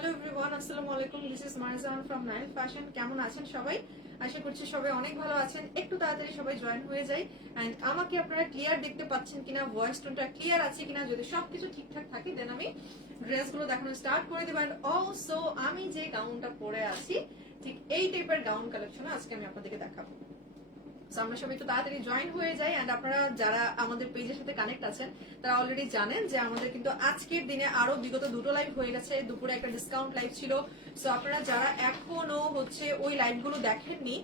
Hello everyone, আসসালামু আলাইকুম। This is Marjan from Nile fashion. কেমন আছেন সবাই? আশা করছি সবাই অনেক ভালো আছেন। একটু তাড়াতাড়ি সবাই জয়েন হয়ে যায়। এন্ড আমাকে আপনারা ক্লিয়ার দেখতে পাচ্ছেন কিনা, ভয়েস টোনটা ক্লিয়ার আছে কিনা। যদি সবকিছু ঠিকঠাক থাকে দেন আমি ড্রেসগুলো দেখানো স্টার্ট করে দেব। এন্ড অলসো আমি যে গাউনটা পরে আছি ঠিক এই টাইপের গাউন কালেকশন আজকে আমি আপনাদেরকে দেখাবো। আমরা সবাই একটু তাড়াতাড়ি জয়েন হয়ে যাই। এন্ড আপনারা যারা আমাদের পেজের সাথে কানেক্ট আছেন তারা অলরেডি জানেন যে আমাদের কিন্তু আজকের দিনে আরো বিগত দুটো লাইভ হয়ে গেছে। দুপুরে একটা ডিসকাউন্ট লাইভ ছিল। সো আপনারা যারা এখনো ওই লাইভগুলো দেখেননি,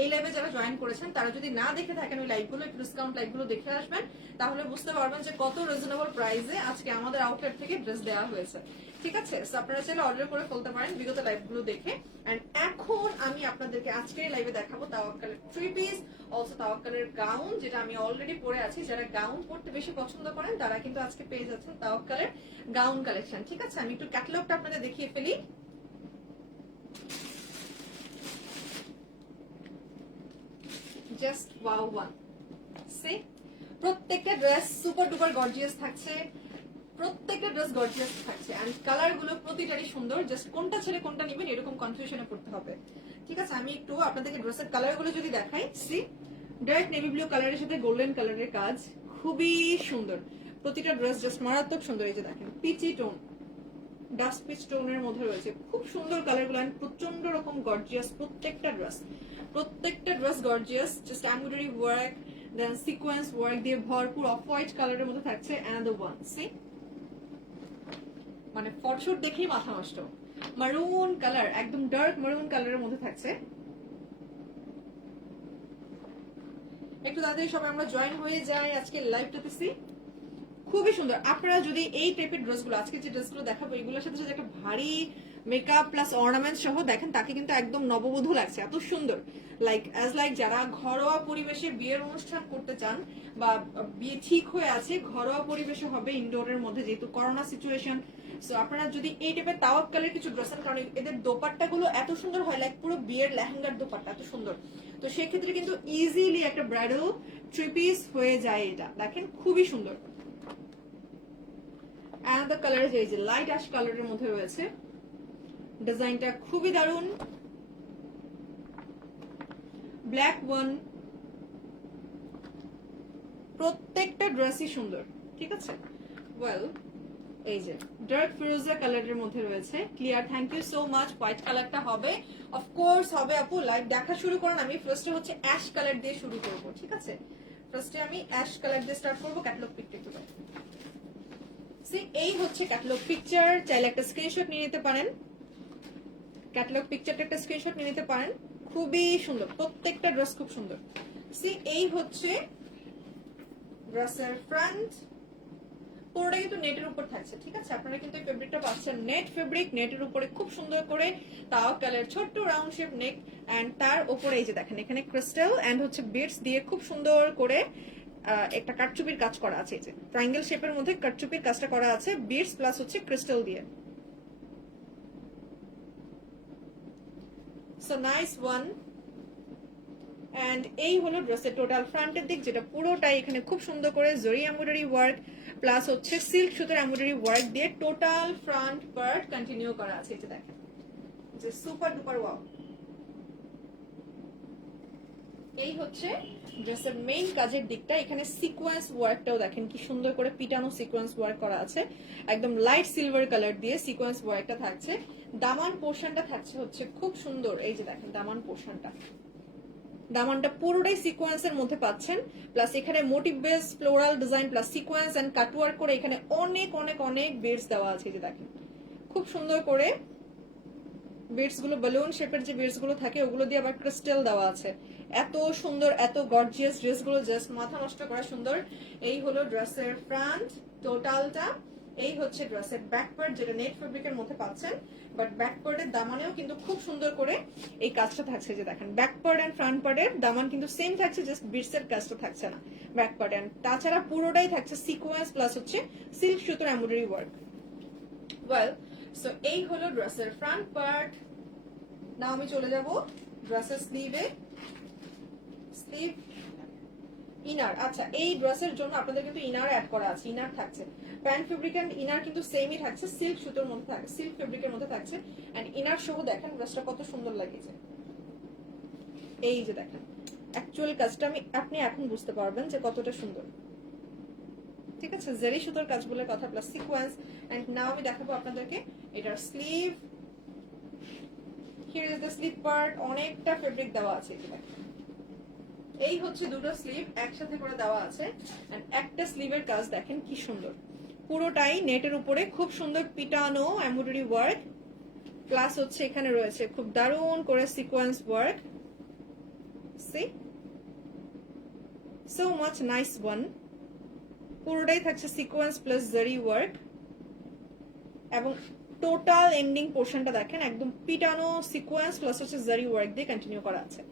এই লাইভে যারা জয়েন করেছেন তারা যদি না দেখে থাকেন ওই লাইভগুলো, একটু ডিসকাউন্ট লাইভগুলো দেখে আসবেন, তাহলে বুঝতে পারবেন যে কত রিজনেবল প্রাইসে আজকে আমাদের আউটলেট থেকে ড্রেস দেওয়া হয়েছে। ঠিক আছে, সো আপনারা চাইলে অর্ডার করে ফেলতে পারেন বিগত লাইভগুলো দেখে। এন্ড এখন আমি আপনাদেরকে আজকের লাইভে দেখাবো তাওয়াক্কালের 3 পিস, অলসো তাওয়াক্কালের গাউন, যেটা আমি অলরেডি পরে আছি। যারা গাউন পরতে বেশি পছন্দ করেন তারা কিন্তু আজকে পেয়ে যাচ্ছেন তাওয়াক্কালের গাউন কালেকশন। ঠিক আছে, আমি একটু ক্যাটালগটা আপনাদের দেখিয়ে ফেলি। জাস্ট ওয়াও ওয়ান সে প্রত্যেকটা ড্রেস সুপার ডুপার গর্জিয়াস থাকছে। প্রত্যেকটা ড্রেস গর্জিয়াস থাকছে এন্ড কালার গুলো প্রতিটারই সুন্দর। জাস্ট কোনটা ছেড়ে কোনটা নেবেন এরকম কনফিউশনে পড়তে হবে। ঠিক আছে, আমি একটু আপনাদেরকে ড্রেসের কালার গুলো যদি দেখাই। সি ডার্ক নেভি ব্লু কালারের সাথে গোল্ডেন কালারের কাজ, খুবই সুন্দর। প্রতিটা ড্রেস জাস্ট মারাত্মক সুন্দর। এই যে দেখেন পিচি টোন, ডাস্ট পিচ টোনের মধ্যে রয়েছে, খুব সুন্দর কালার গুলো এন্ড প্রচন্ড রকম গর্জিয়াস প্রত্যেকটা ড্রেস। প্রত্যেকটা dress gorgeous, just embroidery work then sequence work দিয়ে ভরপুর অফ হোয়াইট কালারের মধ্যে থাকছে। অ্যানাদার ওয়ান সি, মানে ফটোশুট দেখেই মাথা নষ্ট। মারুন কালার, একদম ডার্ক মারুন কালারের মধ্যে থাকছে। একটু তাড়াতাড়ি সবাই আমরা জয়েন হয়ে যাই আজকে লাইভটাতে। সি খুবই সুন্দর। আপনারা যদি এই টাইপের ড্রেসগুলো, আজকে যে ড্রেসগুলো দেখাবো এগুলোর সাথে সাথে একটা ভারী মেকআপ প্লাস অর্নামেন্ট সহ দেখেন, তাকে কিন্তু একদম নববধূ লাগছে, এত সুন্দর। লাইক যারা ঘরোয়া পরিবেশে বিয়ের অনুষ্ঠান করতে চান বা বিয়ে ঠিক হয়ে আছে, ঘরোয়া পরিবেশে হবে ইনডোরের মধ্যে, যেহেতু করোনা সিচুয়েশন। সো আপনারা যদি এই টাইপের তাওয়াক্কালের কিছু ড্রেসের, কারণ এদের দোপাট্টা গুলো এত সুন্দর হয়, লাইক পুরো বিয়ের লেহেঙ্গার দোপাট্টা এত সুন্দর। তো সেক্ষেত্রে কিন্তু ইজিলি একটা ব্রাইডাল 3 পিস হয়ে যায়। এটা দেখেন খুবই সুন্দর। অ্যানাদার কালার এই যে লাইট অ্যাশ কালারের মধ্যে রয়েছে, ডিজাইনটা খুবই দারুণ। ব্ল্যাক ওয়ান, প্রত্যেকটা ড্রেসই সুন্দর। ঠিক আছে, ওয়েল এই যে ডার্ক ফিরোজা কালারের মধ্যে রয়েছে clear. Thank you so much. White কালারটা হবে, অফকোর্স হবে আপু। লাইভ দেখা শুরু করেন, আমি ফার্স্টে হচ্ছে অ্যাশ কালার দিয়ে শুরু করব। ঠিক আছে, ফার্স্টে আমি অ্যাশ কালার দিয়ে স্টার্ট করবো। ক্যাটালগ পিকটা একটু এই হচ্ছে ক্যাটালগ পিকচার। চাইলে একটা স্ক্রিনশট নিয়ে নিতে পারেন। ক্যাটালগ পিকচারটা একটা স্ক্রিনশট নিয়ে নিতে পারেন। খুবই সুন্দর, প্রত্যেকটা ড্রেস খুব সুন্দর। এই হচ্ছে ড্রেসের ফ্রন্ট। পুরোটা কিন্তু নেটের উপর থাকছে। ঠিক আছে, আপনারা কিন্তু এই ফেব্রিকটা পাচ্ছেন নেট ফেব্রিক, নেটের উপরে খুব সুন্দর করে তাওয়াক্কালের ছোট্ট রাউন্ড শেপ নেক এন্ড তার উপরে এই যে দেখেন এখানে ক্রিস্টাল এন্ড হচ্ছে বিটস দিয়ে খুব সুন্দর করে একটা কাটচুপির কাজ করা আছে। এই যে ট্রায়াঙ্গেল শেপের মধ্যে কাটচুপির কাজটা করা আছে বিটস প্লাস হচ্ছে ক্রিস্টাল দিয়ে। So nice one. এন্ড এই হলো ড্রেসের টোটাল ফ্রন্টের দিক, যেটা পুরোটাই এখানে খুব সুন্দর করে জরি এমব্রয়ডারি ওয়ার্ক প্লাস হচ্ছে সিল্ক সুতার এমব্রয়ডারি ওয়ার্ক দিয়ে টোটাল ফ্রন্ট পার্ট কন্টিনিউ করা আছে। এটা দেখেন যে সুপার ডুপার ওয়াও। এই হচ্ছে ড্রেসের মেইন কাজের দিকটা। এখানে সিকোয়েন্স ওয়ার্কটাও দেখেন কি সুন্দর করে পিটানো সিকোয়েন্স ওয়ার্ক করা আছে, একদম লাইট সিলভার কালার দিয়ে সিকোয়েন্স ওয়ার্কটা থাকছে। দামান পোর্শনটা থাকছে হচ্ছে খুব সুন্দর। এই যে দেখেন দামান পোর্শনটা, দামানটা পুরোটাই সিকোয়েন্সের মধ্যে পাচ্ছেন। প্লাস এখানে motif base floral design plus sequence and cutwork করে এখানে অনেক অনেক অনেক বিটস দেওয়া আছে। যে দেখেন খুব সুন্দর করে বিটস গুলো, বেলুন শেপের যে বিটস গুলো থাকে ওগুলো দিয়ে আবার ক্রিস্টাল দেওয়া আছে। এত সুন্দর, এত গর্জিয়াস ড্রেস গুলো, জাস্ট মাথা নষ্ট করা সুন্দর। এই হলো ড্রেসের ফ্রন্ট টোটালটা। এই হচ্ছে ড্রেসের ব্যাক পার্ট, যেটা নেট ফেব্রিকের মধ্যে পাচ্ছেন, বাট ব্যাক পার্টের দামানেও কিন্তু খুব সুন্দর করে এই কাজটা থাকছে। যে দেখেন ব্যাক পার্ট এন্ড ফ্রন্ট পার্টের দামান কিন্তু সেম থাকছে, জাস্ট বিটস এর কাজটা থাকছে না ব্যাক পার্ট এন্ড। তাছাড়া পুরোটাই থাকছে সিকোয়েন্স প্লাস হচ্ছে সিল্ক সুতোর এমব্রয়ডারি ওয়ার্ক। ওয়েল, সো এই হলো ড্রেসের ফ্রন্ট পার্ট। নাও আমি চলে যাব ড্রেসের স্লিভে। স্লিভ ইনার, আচ্ছা এই ড্রেসের জন্য আপনাদের কিন্তু ইনার অ্যাড করা আছে, ইনার থাকছে। প্যান্ট ফেব্রিক এন্ড ইনার কিন্তু সেমই থাকছে, সিল্ক সুতোর মধ্যে থাকছে, সিল্ক ফেব্রিকের মধ্যে থাকছে। এন্ড ইনার সহ দেখেন ড্রেসটা কত সুন্দর লাগিয়েছে। এই যে দেখেন অ্যাকচুয়াল কাজটা আপনি এখন বুঝতে পারবেন যে কতটা সুন্দর। ঠিক আছে, জেরি সুতোর কাজ বলে কথা, প্লাস সিকোয়েন্স। এন্ড নাও আমি দেখাবো আপনাদেরকে এটার sleeve. Here is the sleeve part, অনেকটা ফেব্রিক দেওয়া আছে। এই হচ্ছে দুটো স্লিভ একসাথে করে দেওয়া আছে। এন্ড একটা স্লিভের কাজ দেখেন কি সুন্দর, পুরোটাই নেটের উপরে খুব সুন্দর পিটানো এমব্রয়ডারি ওয়ার্ক, প্লাস হচ্ছে এখানে রয়েছে খুব দারুণ করে sequence work. See so much nice one. পুরোটাই থাকছে সিকোয়েন্স প্লাস জারি ওয়ার্ক, এবং টোটাল এন্ডিং পোর্শনটা দেখেন একদম পিটানো সিকোয়েন্স প্লাস হচ্ছে জারি ওয়ার্ক দিয়ে কন্টিনিউ করা আছে।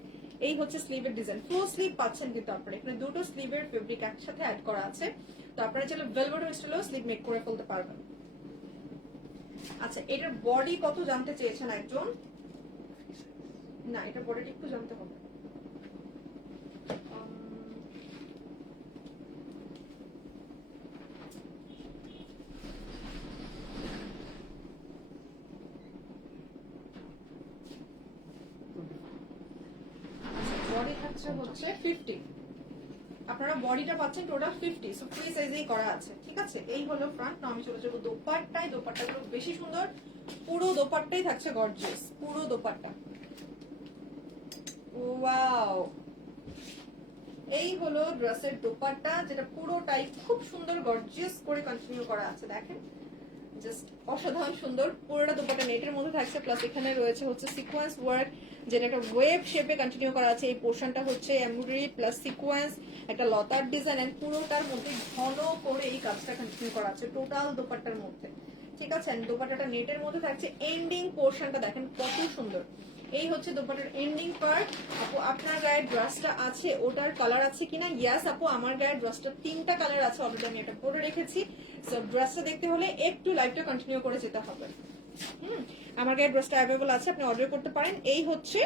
এই হচ্ছে স্লিভের ডিজাইন, ফুল স্লিভ পাচ্ছেন কিন্তু আপনারা এখানে দুটো স্লিভের ফেব্রিক একসাথে অ্যাড করা আছে। তো আপনারা চাইলে ভেলভেট স্টাইলেও স্লিভ মেক করে ফেলতে পারবেন। আচ্ছা এটার বডি কত জানতে চেয়েছেন একজন? না এটা বডিটা একটু জানতে হবে। বডি থাকছে হচ্ছে 50, আপনারা বডিটা পাচ্ছেন টোটাল 50, সো ফ্রি সাইজেই করা আছে। ঠিক আছে, এই হলো ফ্রন্ট। আমি চলে যাবো দোপাট্টায়। দোপাট্টাগুলো বেশি সুন্দর, পুরো দোপাট্টাই থাকছে গর্জিয়াস, পুরো দোপাট্টা। ওয়াও, এই হলো ড্রেসের দোপাট্টা, যেটা পুরোটাই খুব সুন্দর গর্জিয়াস করে কন্টিনিউ করা আছে। দেখেন জাস্ট অসাধারণ সুন্দর। পুরোটা দোপাট্টা নেটের মধ্যে থাকছে, প্লাস এখানে রয়েছে হচ্ছে সিকোয়েন্স ওয়ার্ক, যেটা একটা ওয়েভ শেপে কন্টিনিউ করা আছে। এই পোর্শনটা হচ্ছে এমব্রয়ডারি প্লাস সিকোয়েন্স, একটা লতার ডিজাইন, এন্ড পুরোটার মধ্যে ঘন করে এই কাজটা কন্টিনিউ করা আছে টোটাল দোপাট্টার মধ্যে। ঠিক আছে, দোপাট্টাটা নেটের মধ্যে থাকছে। এন্ডিং পোর্শনটা দেখেন কত সুন্দর। এই হচ্ছে দোপাট্টার এন্ডিং পার্ট। আপু আপনার গায়ের ড্রেসটা আছে, ওটার কালার আছে কিনা? ইয়াস আপু, আমার গায়ের ড্রেসটা 3টা কালার আছে, অলরেডি আমি এটা পরে রেখেছি। সো ড্রেসটা দেখতে হলে একটু লাইভটা কন্টিনিউ করে যেতে হবে। আমার গায়ের ড্রেসটা অ্যাভেলেবল আছে, আপনি অর্ডার করতে পারেন। এই হচ্ছে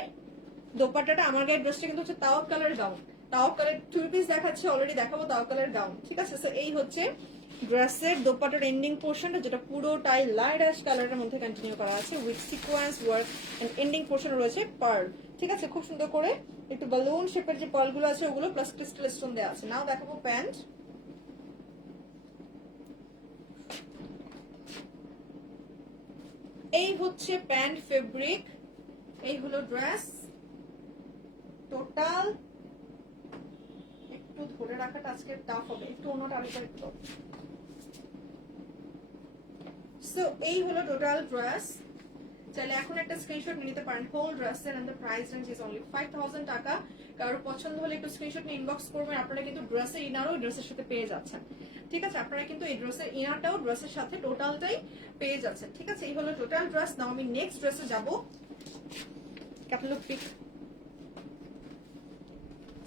দোপাট্টাটা। আমার গায়ের ড্রেসটা কিন্তু হচ্ছে Tawab colour gown, Tawab colour 2 piece দেখাচ্ছে, অলরেডি দেখাবো তাওয়াব কালার গাউন। ঠিক আছে, সো এই হচ্ছে ড্রেসের দোপাট্টার এন্ডিং পোর্শনটা, যেটা পুরোটাই লাইট অ্যাশ কালারের মধ্যে কন্টিনিউ করা আছে with sequence work, and ending portion রয়েছে পার্ল। ঠিক আছে, খুব সুন্দর করে একটু বালুন শেপের যে পার্লগুলো আছে ওগুলো প্লাস ক্রিস্টাল স্টোন দেওয়া আছে। নাও দেখাবো প্যান্ট। এই হচ্ছে প্যান্ট ফেব্রিক, এই হলো ড্রেস টোটাল। একটু ধরে রাখাটা আজকে টাফ হবে, একটু অন্যটা আরেকটা একটু। সো এই হলো টোটাল ড্রেস। চাইলে এখন একটা স্ক্রিনশট নিতে পারেন হোল ড্রেসের, and the price range is only 5000 taka. কারোর পছন্দ হলে একটু স্ক্রিনশট নিয়ে ইনবক্স করবেন। আপনারা কিন্তু ড্রেসের ইনারও ড্রেসের সাথে পেয়ে যাচ্ছেন। ঠিক আছে, আপনারা কিন্তু এই ড্রেসের ইনারটাও ড্রেসের সাথে টোটালটাই পেয়ে যাচ্ছেন। ঠিক আছে, এই হলো টোটাল ড্রেস। নাও আমি নেক্সট ড্রেসে যাব। ক্যাটালগ পিক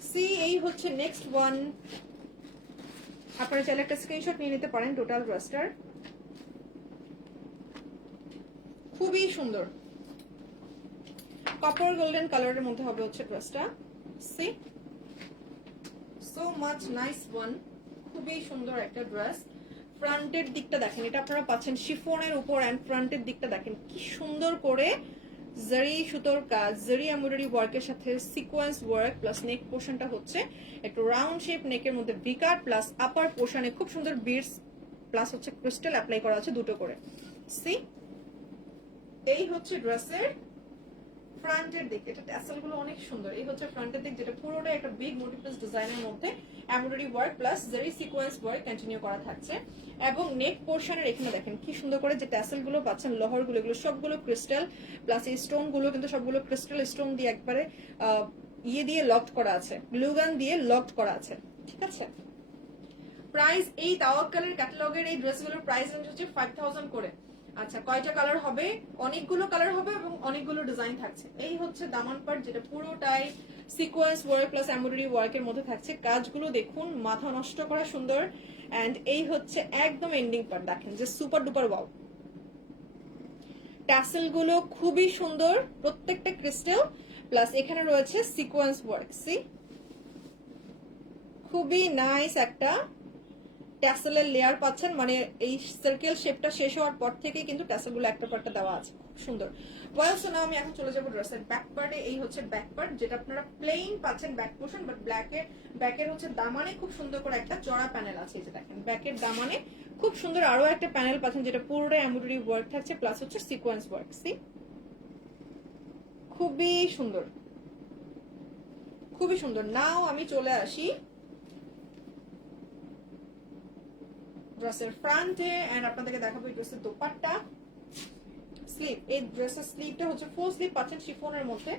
সি, এই হচ্ছে নেক্সট ওয়ান। আপনারা চাইলে একটা স্ক্রিনশট নিয়ে নিতে পারেন টোটাল ড্রেসটার। খুবই সুন্দর কপার গোল্ডেন কালারের মধ্যে হবে হচ্ছে ড্রেসটা। See so much nice one, খুবই সুন্দর একটা ড্রেস। ফ্রন্টের দিকটা দেখেন, এটা আপনারা পাচ্ছেন শিফনের উপর, এন্ড ফ্রন্টের দিকটা দেখেন কি সুন্দর করে জারি সুতোর কাজ, জারি এমব্রয়ডারি ওয়ার্কের সাথে সিকোয়েন্স ওয়ার্ক, প্লাস নেক পোর্শনটা হচ্ছে একটু রাউন্ড শেপ নেকের মধ্যে ভিকার, প্লাস আপার পোর্শনে খুব সুন্দর বিডস প্লাস হচ্ছে ক্রিস্টাল অ্যাপ্লাই করা আছে দুটো করে। সি এই হচ্ছে ড্রেসের ফ্রন্টের দিক, এটা ট্যাসেল গুলো অনেক সুন্দর। এই হচ্ছে ফ্রন্টের দিক, যেটা পুরোটা একটা বিগ মোটিভস ডিজাইনের মধ্যে এমব্রয়ডারি ওয়ার্ক প্লাস জারি সিকোয়েন্স ওয়ার্ক কন্টিনিউ করা থাকছে। এবং নেক পোর্শনের এখানে দেখেন কি সুন্দর করে যে ট্যাসেল গুলো পাচ্ছেন, লহর গুলো, এগুলো সবগুলো ক্রিস্টাল, প্লাস এই স্টোন গুলো কিন্তু সবগুলো ক্রিস্টাল স্টোন দিয়ে একবারে ইয়ে দিয়ে লকড করা আছে, গ্লু গান দিয়ে লকড করা আছে। ঠিক আছে, প্রাইস এই তাওয়াক কালার ক্যাটালগের এই ড্রেসগুলোর প্রাইস রেঞ্জ হচ্ছে 5000 করে। আচ্ছা কয়টা কালার হবে? অনেকগুলো কালার হবে এবং অনেকগুলো ডিজাইন থাকছে। এই হচ্ছে দামান পার্ট, যেটা পুরোটাই সিকোয়েন্স ওয়ার্ক প্লাস এমব্রয়ডারি ওয়ার্কের মধ্যে থাকছে। কাজগুলো দেখুন মাথা নষ্ট করা সুন্দর। এন্ড এই হচ্ছে একদম এন্ডিং পার্ট, দেখেন যে সুপার ডুপার ওয়াও। ট্যাসেল গুলো খুবই সুন্দর, প্রত্যেকটা ক্রিস্টাল, প্লাস এখানে রয়েছে সিকোয়েন্স ওয়ার্ক। সি খুবই নাইস একটা ট্যাসেলের লেয়ার পাচ্ছেন, মানে এই সার্কেল শেপটা শেষ হওয়ার পর থেকে কিন্তু ট্যাসেলগুলো একটা পর একটা দেওয়া আছে, খুব সুন্দর। ওয়েল সো নাও আমি এখন চলে যাবো ড্রেসের ব্যাক পার্টে। এই হচ্ছে ব্যাক পার্ট, যেটা আপনারা প্লেন পাচ্ছেন ব্যাক পোর্শন, বাট ব্যাকের হচ্ছে দামানে খুব সুন্দর করে একটা চড়া প্যানেল আছে। এই যে দেখেন ব্যাকের দামানে খুব সুন্দর আরো একটা প্যানেল পাচ্ছেন, যেটা পুরোটা এমব্রয়ডারি ওয়ার্ক থাকছে, প্লাস হচ্ছে সিকোয়েন্স ওয়ার্ক। সি খুবই সুন্দর, খুবই সুন্দর। নাও আমি চলে আসি ড্রেসের ফ্রন্টে এন্ড আপনাদেরকে দেখাবো এই ড্রেসের দোপাট্টা, স্লিভ। এই ড্রেসের স্লিভটা হচ্ছে ফুল স্লিভ পাচ্ছেন শিফনের মধ্যে,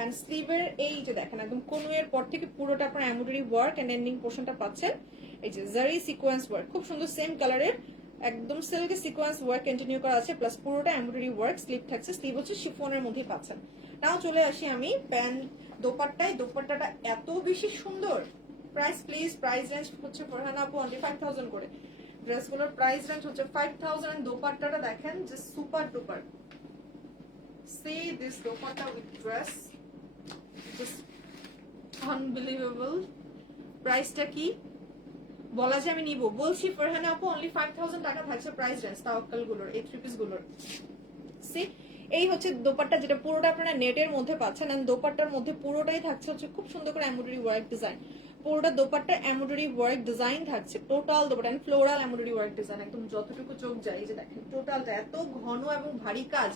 এন্ড স্লিভের এই যে দেখেন একদম কোনোয়ের পর থেকে পুরোটা আপনার এমব্রয়ডারি ওয়ার্ক এন্ড এন্ডিং পোর্শনটা পাচ্ছেন এই যে জারি সিকোয়েন্স ওয়ার্ক, খুব সুন্দর সেম কালারের একদম সিল্কের সিকোয়েন্স ওয়ার্ক কন্টিনিউ করা আছে, প্লাস পুরোটা এমব্রয়ডারি ওয়ার্ক। স্লিভ থাকছে, স্লিভ হচ্ছে শিফনের মধ্যেই পাচ্ছেন। নাও চলে আসি আমি প্যান্ট দোপাট্টায়। দোপাট্টাটা এত বেশি সুন্দর। প্রাইস প্লিজ, প্রাইস রেঞ্জ হচ্ছে ফরহানা আপু অনলি 5000 করে। ড্রেসগুলোর প্রাইস রেঞ্জ হচ্ছে 5000। দোপাট্টাটা দেখেন যে super duper. See this dupatta with dress, just unbelievable. প্রাইসটা কি বলা যায় আমি নিব, বলছি ফরহানা আপু অনলি 5000 টাকা থাকছে প্রাইস রেঞ্জ তাওয়াক্কাল গুলোর, এই থ্রি পিস গুলোর। সি এই হচ্ছে দোপাট্টা, যেটা পুরোটা আপনারা নেটের মধ্যে পাচ্ছেন, এন্ড দোপাট্টার মধ্যে পুরোটাই থাকছে হচ্ছে খুব সুন্দর করে এমব্রয়ডারি ওয়ার্ক ডিজাইন। পুরোটা দোপাট্টা এমব্রয়ডারি ওয়ার্ক ডিজাইন থাকছে, total dupatta and floral embroidery work design, একদম যতটুকু চোখ যায়। এই যে দেখেন টোটালটা এত ঘন এবং ভারী কাজ,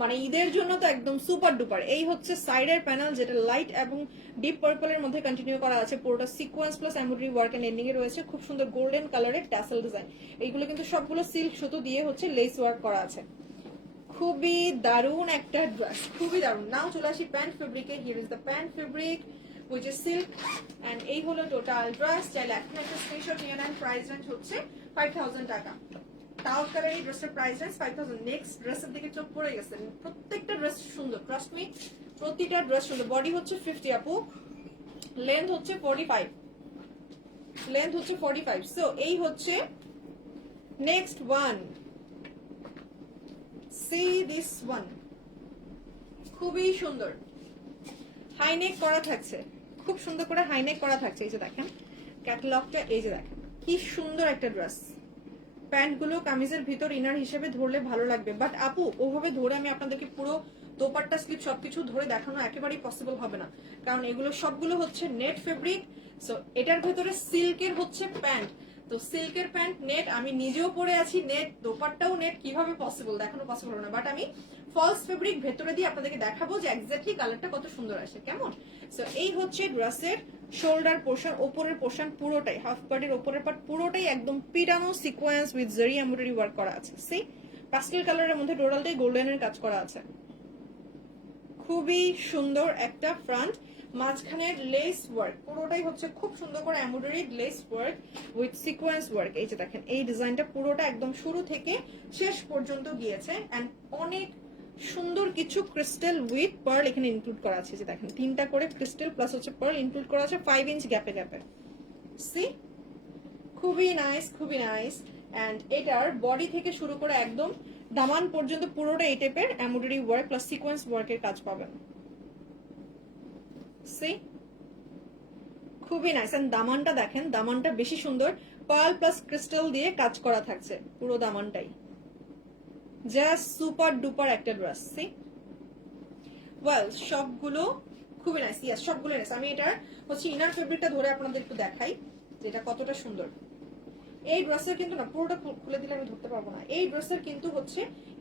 মানে ঈদের জন্য তো একদম সুপার ডুপার। এই হচ্ছে সাইডের প্যানেল, যেটা লাইট এবং ডিপ পার্পলের মধ্যে কন্টিনিউ করা আছে, পুরোটা sequence plus embroidery work and ending এ রয়েছে খুব সুন্দর গোল্ডেন কালারের ট্যাসেল ডিজাইন। এইগুলো কিন্তু সবগুলো সিল্ক সুতো দিয়ে হচ্ছে লেস ওয়ার্ক করা আছে। খুবই দারুণ একটা ড্রেস, খুবই দারুণ। নাও চলে আসি প্যান্ট ফেব্রিকে। Here is the pant fabric which is silk, and এই হলো টোটাল ড্রেস। চাইলে এখন একটা স্ক্রিনশট নিয়ে নেন। প্রাইস রেঞ্জ হচ্ছে 5000 টাকা। তাওয়াক্কালের এই ড্রেসের প্রাইস রেঞ্জ 5000। নেক্সট ড্রেসের দিকে চোখ পড়ে গেছে, প্রত্যেকটা ড্রেস সুন্দর, ট্রাস্ট মি, প্রতিটা ড্রেস সুন্দর। বডি হচ্ছে 50 আপু, লেন্থ হচ্ছে 45, লেন্থ হচ্ছে 45। সো এই হচ্ছে next one. See this one, খুবই সুন্দর হাইনেক করা থাকছে, খুব সুন্দর করে হাইনেক করা থাকছে। এই যে দেখেন ক্যাটালগটা, এই যে দেখেন কি সুন্দর একটা ড্রেস। প্যান্ট গুলো কামিজের ভিতর ইনার হিসেবে ধরলে ভালো লাগবে, বাট আপু ওভাবে ধরে আমি আপনাদেরকে পুরো দোপাট্টা স্লিপ সবকিছু ধরে দেখানো একেবারেই পসিবল হবে না, কারণ এগুলো সবগুলো হচ্ছে নেট ফেব্রিক। সো এটার ভেতরে সিল্কের হচ্ছে প্যান্ট, তো সিল্কের প্যান্ট নেট, আমি নিজেও পরে আছি নেট, দোপাট্টাও নেট, কিভাবে পসিবল দেখানো পসিবল হবে না, বাট আমি ফলস ফেব্রিক ভেতরে দিয়ে আপনাদেরকে দেখাবো যে এক্স্যাক্টলি কালারটা কত সুন্দর আসে, কেমন। সো এই হচ্ছে ড্রেসের শোল্ডার পোর্শন, ওপরের পোর্শন পুরোটাই, হাফ পার্টের ওপরের পার্ট পুরোটাই একদম পিটানো sequence with zari embroidery work করা আছে। সি পাস্টেল কালারের মধ্যে টোটালটাই গোল্ডেনের কাজ করা আছে, খুবই সুন্দর একটা ফ্রন্ট। মাঝখানের লেস ওয়ার্ক পুরোটাই হচ্ছে খুব সুন্দর করে embroidery less work with sequence work. এই যে দেখেন এই ডিজাইনটা পুরোটা একদম শুরু থেকে শেষ পর্যন্ত গিয়েছে, এন্ড অনেক সুন্দর কিছু ক্রিস্টাল উইথ পার্ল এখানে ইনক্লুড করা আছে। যে দেখেন 3টা করে ক্রিস্টাল প্লাস হচ্ছে পার্ল ইনক্লুড করা আছে 5 ইঞ্চ গ্যাপে গ্যাপে। সি খুবই নাইস, খুবই নাইস। এন্ড এটার বডি থেকে শুরু করে একদম দামান পর্যন্ত পুরোটা এই টাইপের এমব্রয়ডারি ওয়ার্ক প্লাস সিকোয়েন্স ওয়ার্কের কাজ পাবেন। সি খুবই নাইস। এন্ড দামানটা দেখেন, দামানটা বেশি সুন্দর, পার্ল প্লাস ক্রিস্টাল দিয়ে কাজ করা থাকছে পুরো দামানটাই, জাস্ট সুপার ডুপার একটা ড্রেস। সি ওয়েল সবগুলো খুবই নাইস, ইয়েস সবগুলো নাইস। আমি এটার হচ্ছে ইনার ফেব্রিকটা ধরে আপনাদের একটু দেখাই যেটা কতটা সুন্দর। এই ড্রেসের কিন্তু না, পুরোটা খুলে দিলে আমি ধরতে পারবো না। এই ড্রেসের কিন্তু হচ্ছে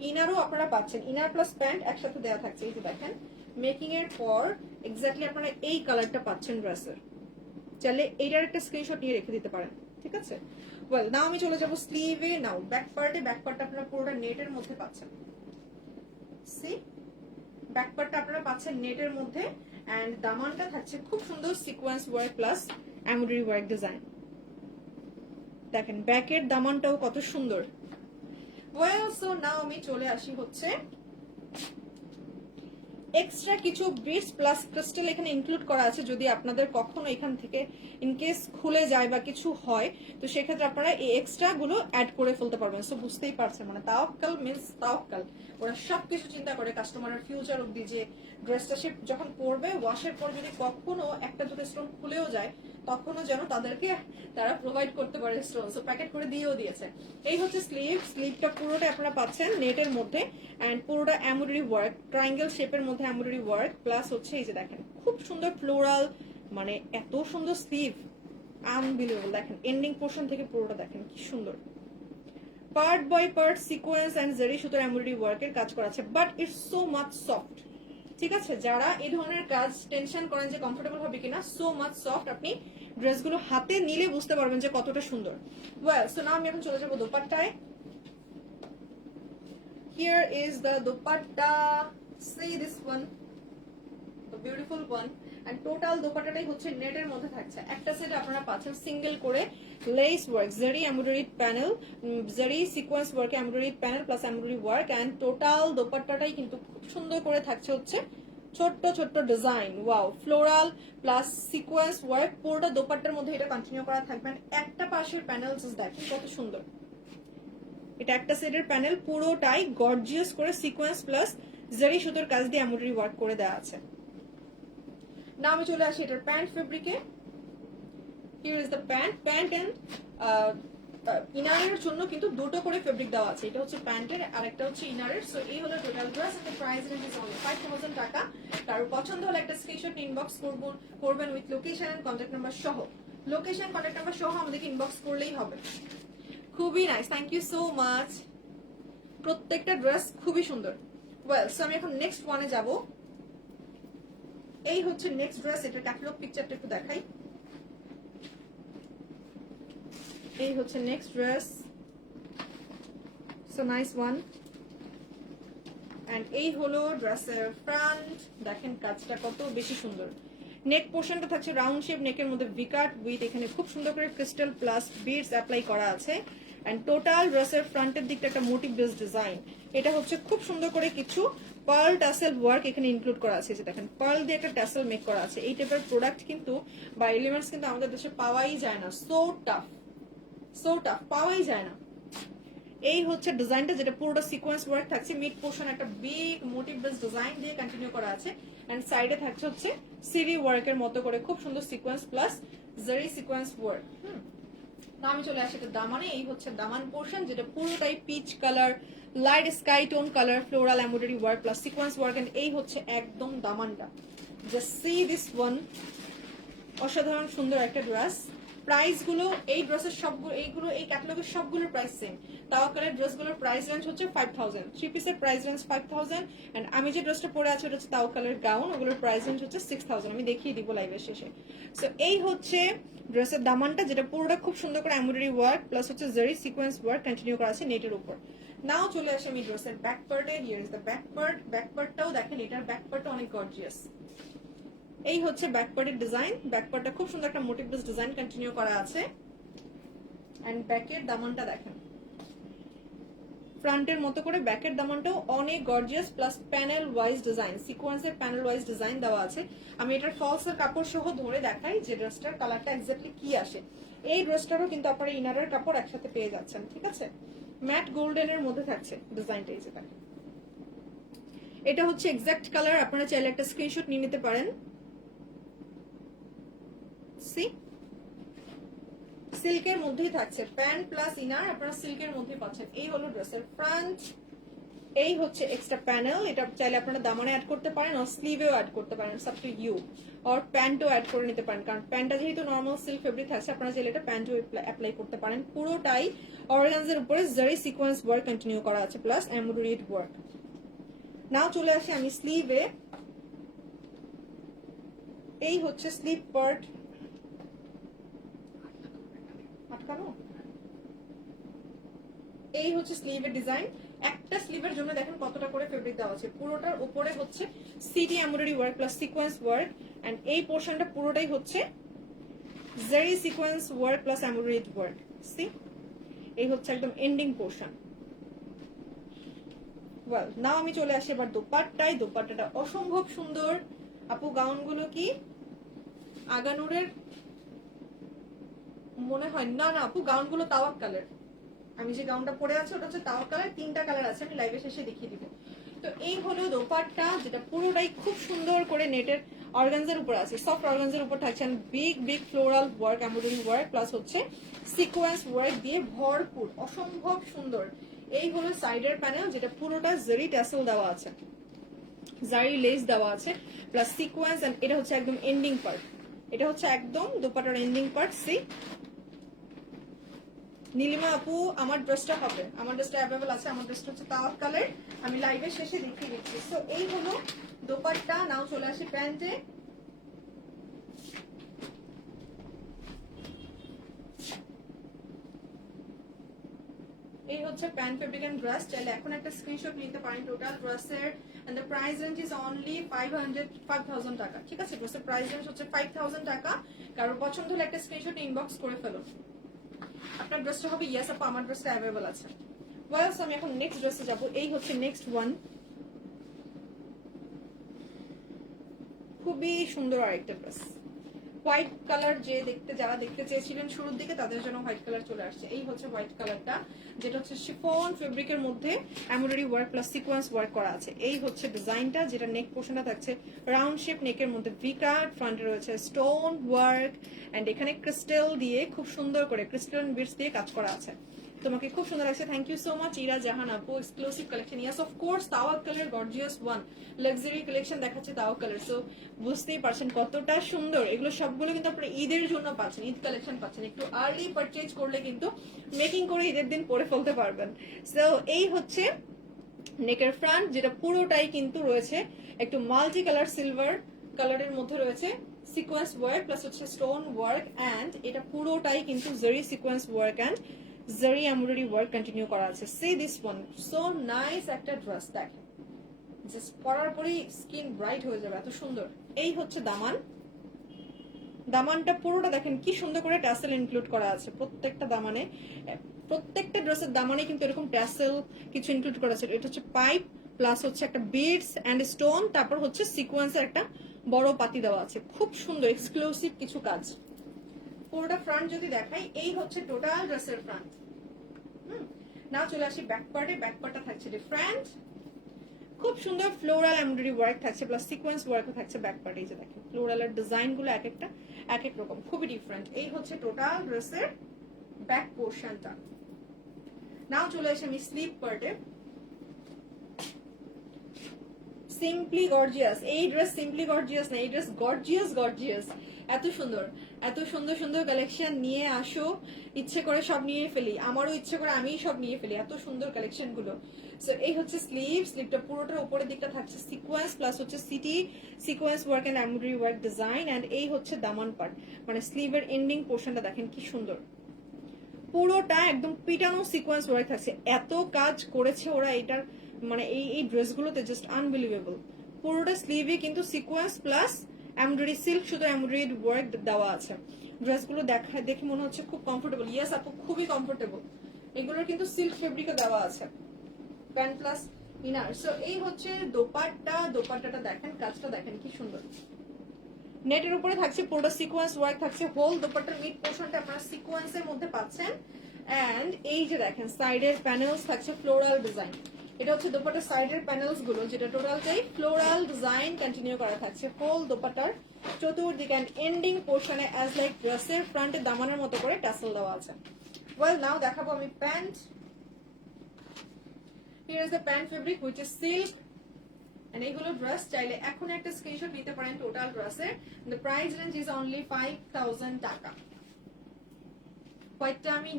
ইনারও আপনারা পাচ্ছেন, ইনার প্লাস প্যান্ট একসাথে দেওয়া থাকছে। এই যে দেখেন মেকিং এর পর এক্স্যাক্টলি আপনারা এই কালারটা পাচ্ছেন ড্রেসের। চাইলে এইটার একটা স্ক্রিনশট নিয়ে রেখে দিতে পারেন, ঠিক আছে। ওয়েল নাও আমি চলে যাবো স্লিভে। নাও ব্যাক পার্টে, ব্যাক পার্টটা আপনারা পুরোটা নেটের মধ্যে পাচ্ছেন। সি ব্যাক পার্টটা আপনারা পাচ্ছেন নেটের মধ্যে, এন্ড দামানটা থাকছে খুব সুন্দর sequence work plus embroidery work design. দেখেন ব্যাকের দামানটাও কত সুন্দর। ওয়েল সো নাও আমি চলে আসি হচ্ছে এক্সট্রা কিছু বিটস প্লাস ক্রিস্টাল এখানে ইনক্লুড করা আছে। যদি আপনাদের কখনো এখান থেকে ইনকেস খুলে যায় বা কিছু হয়, তো সেক্ষেত্রে আপনারা এই এক্সট্রা গুলো অ্যাড করে ফেলতে পারবেন। সো বুঝতেই পারছেন, মানে তাওয়াক্কাল মিন্স তাওয়াক্কাল, ওরা সবকিছু চিন্তা করে কাস্টমারের ফিউচার অব্দি, যে ড্রেসটা সে যখন পরবে ওয়াশের পর যদি কখনো একটা দুটো স্টোন খুলেও যায় তখনও যেন তারা প্রোভাইড করতে পারে স্টোন, সো প্যাকেট করে দিয়েও দিয়েছে। এই হচ্ছে স্লিভটা পুরোটা আপনারা পাচ্ছেন নেটের মধ্যে, অ্যান্ড পুরোটা এমব্রয়ডারি ওয়ার্ক, ট্রায়াঙ্গেল শেপের মধ্যে এমব্রয়ডারি ওয়ার্ক, প্লাস হচ্ছে এই যে দেখেন খুব সুন্দর ফ্লোরাল, মানে এত সুন্দর স্লিভ, আনবিলিভেবল। দেখেন এন্ডিং পোর্শন থেকে পুরোটা দেখেন কি সুন্দর, part by part sequence and zari সুতোর এমব্রয়ডারি ওয়ার্কের কাজ করা আছে, but it's so much soft. ঠিক আছে, যারা এই ধরনের কাজ টেনশন করেন যে কমফোর্টেবল হবে কিনা, সো মাচ সফট, আপনি ড্রেসগুলো হাতে নিলে বুঝতে পারবেন যে কতটা সুন্দর। ওয়েল, সো নাও আমি এখন চলে যাবো দোপাট্টায়। Here is the dupatta. See this one, the beautiful one. And total দোপাট্টাটাই হচ্ছে নেটের মধ্যে থাকছে। একটা সেট আপনারা পাচ্ছেন সিঙ্গেল করে lace work, zari embroidery panel, zari sequence work, embroidery panel plus embroidery work, and total দোপাট্টাটাই কিন্তু খুব সুন্দর করে থাকছে হচ্ছে ছোট্ট ছোট্ট design, wow, floral plus sequence work, পুরোটা দোপাট্টার মধ্যে এটা কন্টিনিউ করা থাকবেন। একটা পাশের প্যানেল দেখেন কত সুন্দর, এটা একটা সেটের প্যানেল, পুরোটাই গর্জিয়াস করে সিকোয়েন্স প্লাস জেরি সুতোর কাজ দিয়ে এমব্রয়ডারি ওয়ার্ক করে দেওয়া আছে। না আমি চলে আসি এটার প্যান্ট ফেব্রিকে। Here is the pant and ইনারের জন্য কিন্তু দুটো করে ফেব্রিক দেওয়া আছে, এটা হচ্ছে প্যান্টের আর একটা হচ্ছে ইনারের। সো এই হলো total dress, and price range is only 5000 taka. কারো পছন্দ হলে একটা স্ক্রিনশট ইনবক্স করবেন with location and contact number সহ। লোকেশন কন্ট্যাক্ট নাম্বার সহ আমাদেরকে ইনবক্স করলেই হবে। খুবই nice, thank you so much. প্রত্যেকটা ড্রেস খুবই সুন্দর। ওয়েল, সো আমি এখন নেক্সট ওয়ানে যাব। এই হচ্ছে নেক্সট ড্রেস, এটার ক্যাটালগ পিকচারটা একটু দেখাই। এই হচ্ছে next dress, so nice one. And এই হলো ড্রেসের ফ্রন্ট, দেখেন কাজটা কত বেশি সুন্দর। নেক পোর্শনটা থাকছে রাউন্ড শেপ, নেকের মধ্যে ভিকাট উইথ এখানে খুব সুন্দর করে ক্রিস্টাল প্লাস বিডস অ্যাপ্লাই করা আছে। এন্ড টোটাল ড্রেসের ফ্রন্টের দিকটা একটা মোটিভ বেস ডিজাইন, এটা হচ্ছে খুব সুন্দর করে কিছু পার্ল টাসেল ওয়ার্ক এখানে ইনক্লুড করা আছে। যে দেখেন পার্ল দিয়ে একটা টাসেল মেক করা আছে। এই টাইপের প্রোডাক্ট কিন্তু বা এলিমেন্টস কিন্তু আমাদের দেশে পাওয়াই যায় না, সো টাফ পাওয়াই যায় না। এই হচ্ছে ডিজাইনটা, যেটা পুরোটা সিকোয়েন্স ওয়ার্ক থাকছে, মিড পোর্শন একটা বিগ মোটিভ বেস ডিজাইন দিয়ে কন্টিনিউ করা আছে, এন্ড সাইডে থাকছে হচ্ছে সিরি ওয়ার্কের মতো করে খুব সুন্দর সিকোয়েন্স প্লাস জারি সিকোয়েন্স ওয়ার্ক। আমি চলে আসি দামানে। এই হচ্ছে দামান পোর্শন, যেটা পুরোটাই peach colour, light sky tone colour, floral embroidery work plus sequence work, and এই হচ্ছে একদম দামানটা। জাস্ট সি দিস ওয়ান, অসাধারণ সুন্দর একটা ড্রেস। প্রাইস গুলো এই ড্রেসের সবগুলো, এই ক্যাটালগের সবগুলোর প্রাইস সেম। তাওয়াক্কালের ড্রেসগুলোর প্রাইস রেঞ্জ হচ্ছে 5000, থ্রি পিসের প্রাইস রেঞ্জ 5000, এন্ড আমি যে ড্রেসটা পরে আছি ওটা হচ্ছে তাওয়াক্কালের গাউন, ওগুলোর প্রাইস রেঞ্জ হচ্ছে 6000। আমি দেখিয়ে দিব লাইভের শেষে। সো এই হচ্ছে ড্রেসের দামানটা, যেটা পুরোটা খুব সুন্দর করে এমব্রয়ডারি ওয়ার্ক প্লাস হচ্ছে জারি সিকোয়েন্স ওয়ার্ক কন্টিনিউ করা আছে নেটের উপর। নাও চলে আসি আমি ড্রেসের ব্যাক পার্টে। Here is the back part. Back পার্টটাও দেখেন, এটার ব্যাক পার্টটা অনেক গর্জিয়াস। এই হচ্ছে ব্যাক পার্টের ডিজাইন, ব্যাক পার্টটা খুব সুন্দর একটা মোটিভ বেস ডিজাইন কন্টিনিউ করা আছে, এন্ড ব্যাকের দামানটা দেখেন ফ্রন্টের মতো করে, ব্যাকের দামানটাও অনেক gorgeous plus panel wise design, সিকোয়েন্সের প্যানেল ওয়াইজ ডিজাইন দেওয়া আছে। আমি এটার ফলসের কাপড় সহ ধরে দেখাই যে ড্রেসটার কালারটা এক্স্যাক্টলি কি আসে। এই ড্রেসটারও কিন্তু আপনারা ইনারের কাপড় একসাথে পেয়ে যাচ্ছেন, ঠিক আছে। ম্যাট গোল্ডেনের মধ্যে থাকছে ডিজাইনটা, এই যে দেখেন এটা হচ্ছে এক্সাক্ট কালার। আপনারা চাইলে একটা স্ক্রিনশট নিয়ে নিতে পারেন। সি সিল্কের মধ্যেই থাকছে, প্যান্ট প্লাস ইনার আপনারা সিল্কের মধ্যেই পাচ্ছেন। এই হলো ড্রেসের ফ্রন্ট, এই হচ্ছে এক্সট্রা প্যানেল, এটা চাইলে আপনারা দামানে অ্যাড করতে পারেন, আর স্লিভেও অ্যাড করতে পারেন, সাব টু ইউ, আর প্যান্টও অ্যাড করে নিতে পারেন, কারণ প্যান্টটা যেহেতু নর্মাল সিল্ক ফেব্রিক থাকছে, আপনারা চাইলে এটা প্যান্টও অ্যাপ্লাই করতে পারেন। পুরোটাই অর্গানজের উপরে জারি সিকোয়েন্স ওয়ার্ক কন্টিনিউ করা আছে প্লাস এমব্রয়ডারি ওয়ার্ক। নাও চলে আসি আমি স্লিভে। এই হচ্ছে স্লিভ পার্ট, এই হচ্ছে স্লিভের ডিজাইন। একটা স্লিভের জন্য দেখেন কতটা করে ফেব্রিক দেওয়া আছে। পুরোটার উপরে হচ্ছে সিটি embroidery work plus sequence work, and এই পোর্শনটা পুরোটাই হচ্ছে zari sequence work plus embroidery work. See এই হচ্ছে একদম এন্ডিং পোর্শন। ওয়েল, নাও আমি চলে আসি এবার দোপাট্টায়। দোপাট্টাটা অসম্ভব সুন্দর। আপু গাউনগুলো কি আগানুরের মনে হয়? না না আপু, গাউনগুলো তাওয়াক্কালের। আমি যে গাউনটা পরে আছি ওটা হচ্ছে তাওয়াক্কালের, 3টা কালার আছে, আমি লাইভে শেষে দেখিয়ে দিব। তো এই হলো দোপাট্টা, যেটা পুরোটাই খুব সুন্দর করে নেটের অর্গানজার উপর আছে, সফট অর্গানজার উপর থাকছে big big floral work, embroidery work plus হচ্ছে সিকোয়েন্স ওয়ার্ক দিয়ে ভরপুর, অসম্ভব সুন্দর। এই হলো সাইডের প্যানেল, যেটা পুরোটা জারি ট্যাসেল দেওয়া আছে, জারি লেস দেওয়া আছে প্লাস সিকোয়েন্স, এন্ড এটা হচ্ছে একদম এন্ডিং পার্ট, এটা হচ্ছে একদম দোপাটার এন্ডিং পার্ট। সি নীলিমা আপু, আমার ড্রেসটা হবে, আমার ড্রেসটা অ্যাভেলেবল আছে, আমার ড্রেসটা হচ্ছে তাওয়াক কালার, আমি লাইভের শেষে দেখিয়ে দিচ্ছি। সো এই হলো দোপাট্টা। নাও চলে আসি প্যান্টে। এই হচ্ছে প্যান্ট ফেব্রিক এন্ড ড্রেস। চাইলে এখন একটা স্ক্রিনশট নিতে পারেন টোটাল ড্রেসের, and the price range is only 5,000 taka. ঠিক আছে, ড্রেসের প্রাইস রেঞ্জ হচ্ছে 5,000 টাকা। কারোর পছন্দ হলে একটা স্ক্রিনশট ইনবক্স করে ফেলো। আপনার ড্রেসটা হবে ইয়েস আপু, আমার ড্রেসটা অ্যাভেলেবল আছে। ওয়েলস, আমি এখন নেক্সট ড্রেসে যাব। এই হচ্ছে নেক্সট ওয়ান, খুবই সুন্দর আরেকটা ড্রেস। হোয়াইট কালার যে যারা দেখতে চেয়েছিলেন শুরুর দিকে, তাদের জন্য হোয়াইট কালার চলে আসছে। এই হচ্ছে হোয়াইট কালারটা, যেটা হচ্ছে শিফন ফেব্রিকের মধ্যে embroidery work plus sequence work করা আছে। এই হচ্ছে ডিজাইনটা, যেটা নেক পোর্শনটা থাকছে রাউন্ড শেপ নেকের মধ্যে, ভি কাট, ফ্রন্টে রয়েছে স্টোন ওয়ার্ক, এন্ড এখানে ক্রিস্টাল দিয়ে খুব সুন্দর করে ক্রিস্টাল বিটস দিয়ে কাজ করা আছে। তোমাকে খুব সুন্দর লাগছে, thank you so much Ira Jahan আপু। Exclusive collection, yes of course, তাওয়াক colour gorgeous one, luxury collection দেখাচ্ছে তাওয়াক কালার। সো বুঝতেই পারছেন কতটা সুন্দর। এগুলো সবগুলো কিন্তু আপনারা ঈদের জন্য পাচ্ছেন, ঈদ কালেকশন পাচ্ছেন। একটু আর্লি পারচেজ করলে কিন্তু মেকিং করে ঈদের দিন পরে ফেলতে পারবেন। সো এই হচ্ছে নেকের ফ্রন্ট, যেটা পুরোটাই কিন্তু রয়েছে একটু মাল্টি কালার সিলভার কালারের মধ্যে রয়েছে সিকোয়েন্স ওয়ার্ক প্লাস হচ্ছে স্টোন ওয়ার্ক, এন্ড এটা পুরোটাই কিন্তু জারি সিকোয়েন্স ওয়ার্ক এন্ড জারি এমব্রয়ডারি ওয়ার্ক কন্টিনিউ করা আছে। C this one, so nice একটা ড্রেস, দেখেন জাস্ট পরার পরেই স্কিন ব্রাইট হয়ে যাবে, এত সুন্দর। এই হচ্ছে দামান, দামানটা পুরোটা দেখেন কি সুন্দর করে ট্যাসেল ইনক্লুড করা আছে প্রত্যেকটা দামানে, প্রত্যেকটা ড্রেসের দামানে কিন্তু এরকম ট্যাসেল কিছু ইনক্লুড করা আছে। এটা হচ্ছে পাইপ প্লাস হচ্ছে একটা বিডস এন্ড স্টোন, তারপর হচ্ছে সিকোয়েন্সের একটা বড় পাতি দেওয়া আছে, খুব সুন্দর এক্সক্লুসিভ কিছু কাজ। পুরোটা ফ্রন্ট যদি দেখাই, এই হচ্ছে টোটাল ড্রেসের ফ্রন্ট। নাও চলে আসি ব্যাক পার্টে। ব্যাক পার্টটা থাকছে ডিফারেন্ট, খুব সুন্দর ফ্লোরাল এমব্রয়ডারি ওয়ার্ক থাকছে প্লাস সিকোয়েন্স ওয়ার্কও থাকছে ব্যাক পার্টে। এই যে দেখেন ফ্লোরালের ডিজাইন গুলো এক একটা এক এক রকম, খুবই ডিফারেন্ট। এই হচ্ছে টোটাল ড্রেসের ব্যাক পোর্শনটা। নাও চলে আসি আমি স্লিভ পার্টে। সিম্পলি গর্জিয়াস, এই ড্রেস সিম্পলি গর্জিয়াস না, এই ড্রেস গর্জিয়াস গর্জিয়াস। এত সুন্দর, এত সুন্দর সুন্দর কালেকশন নিয়ে আসো, ইচ্ছে করে সব নিয়ে ফেলি, আমারও ইচ্ছে করে আমি সব নিয়ে ফেলি, এত সুন্দর কালেকশন গুলো। সো এই হচ্ছে স্লিভ, স্লিভটা পুরোটার উপরের দিকটা থাকছে সিকোয়েন্স প্লাস হচ্ছে সিটি sequence work and embroidery work design, and এই হচ্ছে দামান পার্ট, মানে স্লিভের এন্ডিং পোর্শনটা দেখেন কি সুন্দর, পুরোটা একদম পিটানো সিকোয়েন্স ওয়ার্ক থাকছে। এত কাজ করেছে ওরা এটার, মানে এই ড্রেসগুলোতে জাস্ট আনবিলিভেবল। পুরোটা স্লিভে কিন্তু সিকোয়েন্স প্লাস এমব্রয়ডারি সিল্ক শুধু এমব্রয়ডারি ওয়ার্ক দেওয়া আছে। ড্রেসগুলো দেখে মনে হচ্ছে খুব কমফোর্টেবল। ইয়েস আপু, খুবই কমফোর্টেবল। এগুলোর কিন্তু সিল্ক ফেব্রিকে দেওয়া আছে, প্যান্ট প্লাস ইনার। সো এই হচ্ছে দোপাট্টা, দোপাট্টাটা দেখেন, কাজটা দেখেন কি সুন্দর। নেটের উপরে থাকছে পুরোটা সিকোয়েন্স ওয়ার্ক থাকছে, হোল দোপাট্টার মিড পোর্শনটা আপনারা সিকোয়েন্সের মধ্যে পাচ্ছেন, এন্ড এই যে দেখেন সাইডের প্যানেলস থাকছে ফ্লোরাল ডিজাইন। এটা হচ্ছে দোপাট্টার সাইডের প্যানেলস গুলো, যেটা টোটালটাই ফ্লোরাল ডিজাইন কন্টিনিউ করা থাকছে হোল দোপাট্টার চতুর্দিকে, এন্ড এন্ডিং পোর্শনে অ্যাজ লাইক ড্রেসের ফ্রন্টে দামানের মতো করে ট্যাসেল দেওয়া আছে। ওয়েল, নাও দেখাবো আমি pant. Here is the pant fabric which is silk, and এইগুলো ড্রেস চাইলে এখন একটা স্ক্রিনশট নিতে পারেন টোটাল ড্রেসের। The price range is only 5,000 taka. হোয়াইটটা আমি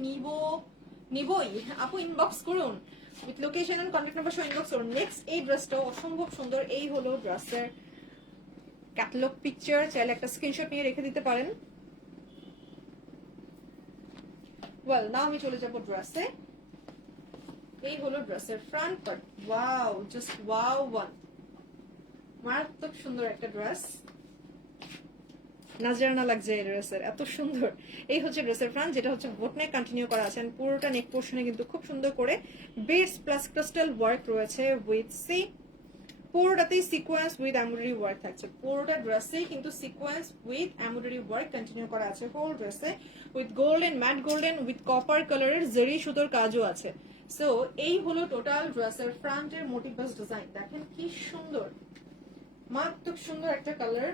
নিবই আপু, ইনবক্স করুন with location and contact number সহ ইনবক্স করুন। নেক্সট এই ড্রেসটাও অসম্ভব সুন্দর। এই হলো ড্রেসের ক্যাটালগ পিকচার, চাইলে একটা স্ক্রিনশট নিয়ে রেখে দিতে পারেন। ওয়েল, নাও আমি চলে যাব ড্রেসে। এই হলো ড্রেসের front part. Wow, just wow one, মারাত্মক সুন্দর একটা ড্রেস, নাজরানা লাগছে এই ড্রেসের, এত সুন্দর। এই হচ্ছে ড্রেসের ফ্রন্ট, যেটা হচ্ছে বোট নেক কন্টিনিউ করা আছে, পুরোটা নেক পোর্শনে কিন্তু খুব সুন্দর করে বিডস প্লাস ক্রিস্টাল ওয়ার্ক রয়েছে উইথ সি, পুরোটাতেই সিকোয়েন্স উইথ এমব্রয়ডারি ওয়ার্ক থাকছে। পুরোটা ড্রেসেই কিন্তু sequence with embroidery work continue করা আছে হোল ড্রেসে, with golden, matte golden with copper কালারের জরি সুতোর কাজও আছে। সো এই হলো টোটাল ড্রেসের ফ্রন্টের মোটিভাস ডিজাইন, দেখেন কি সুন্দর, মারাত্মক সুন্দর একটা কালার।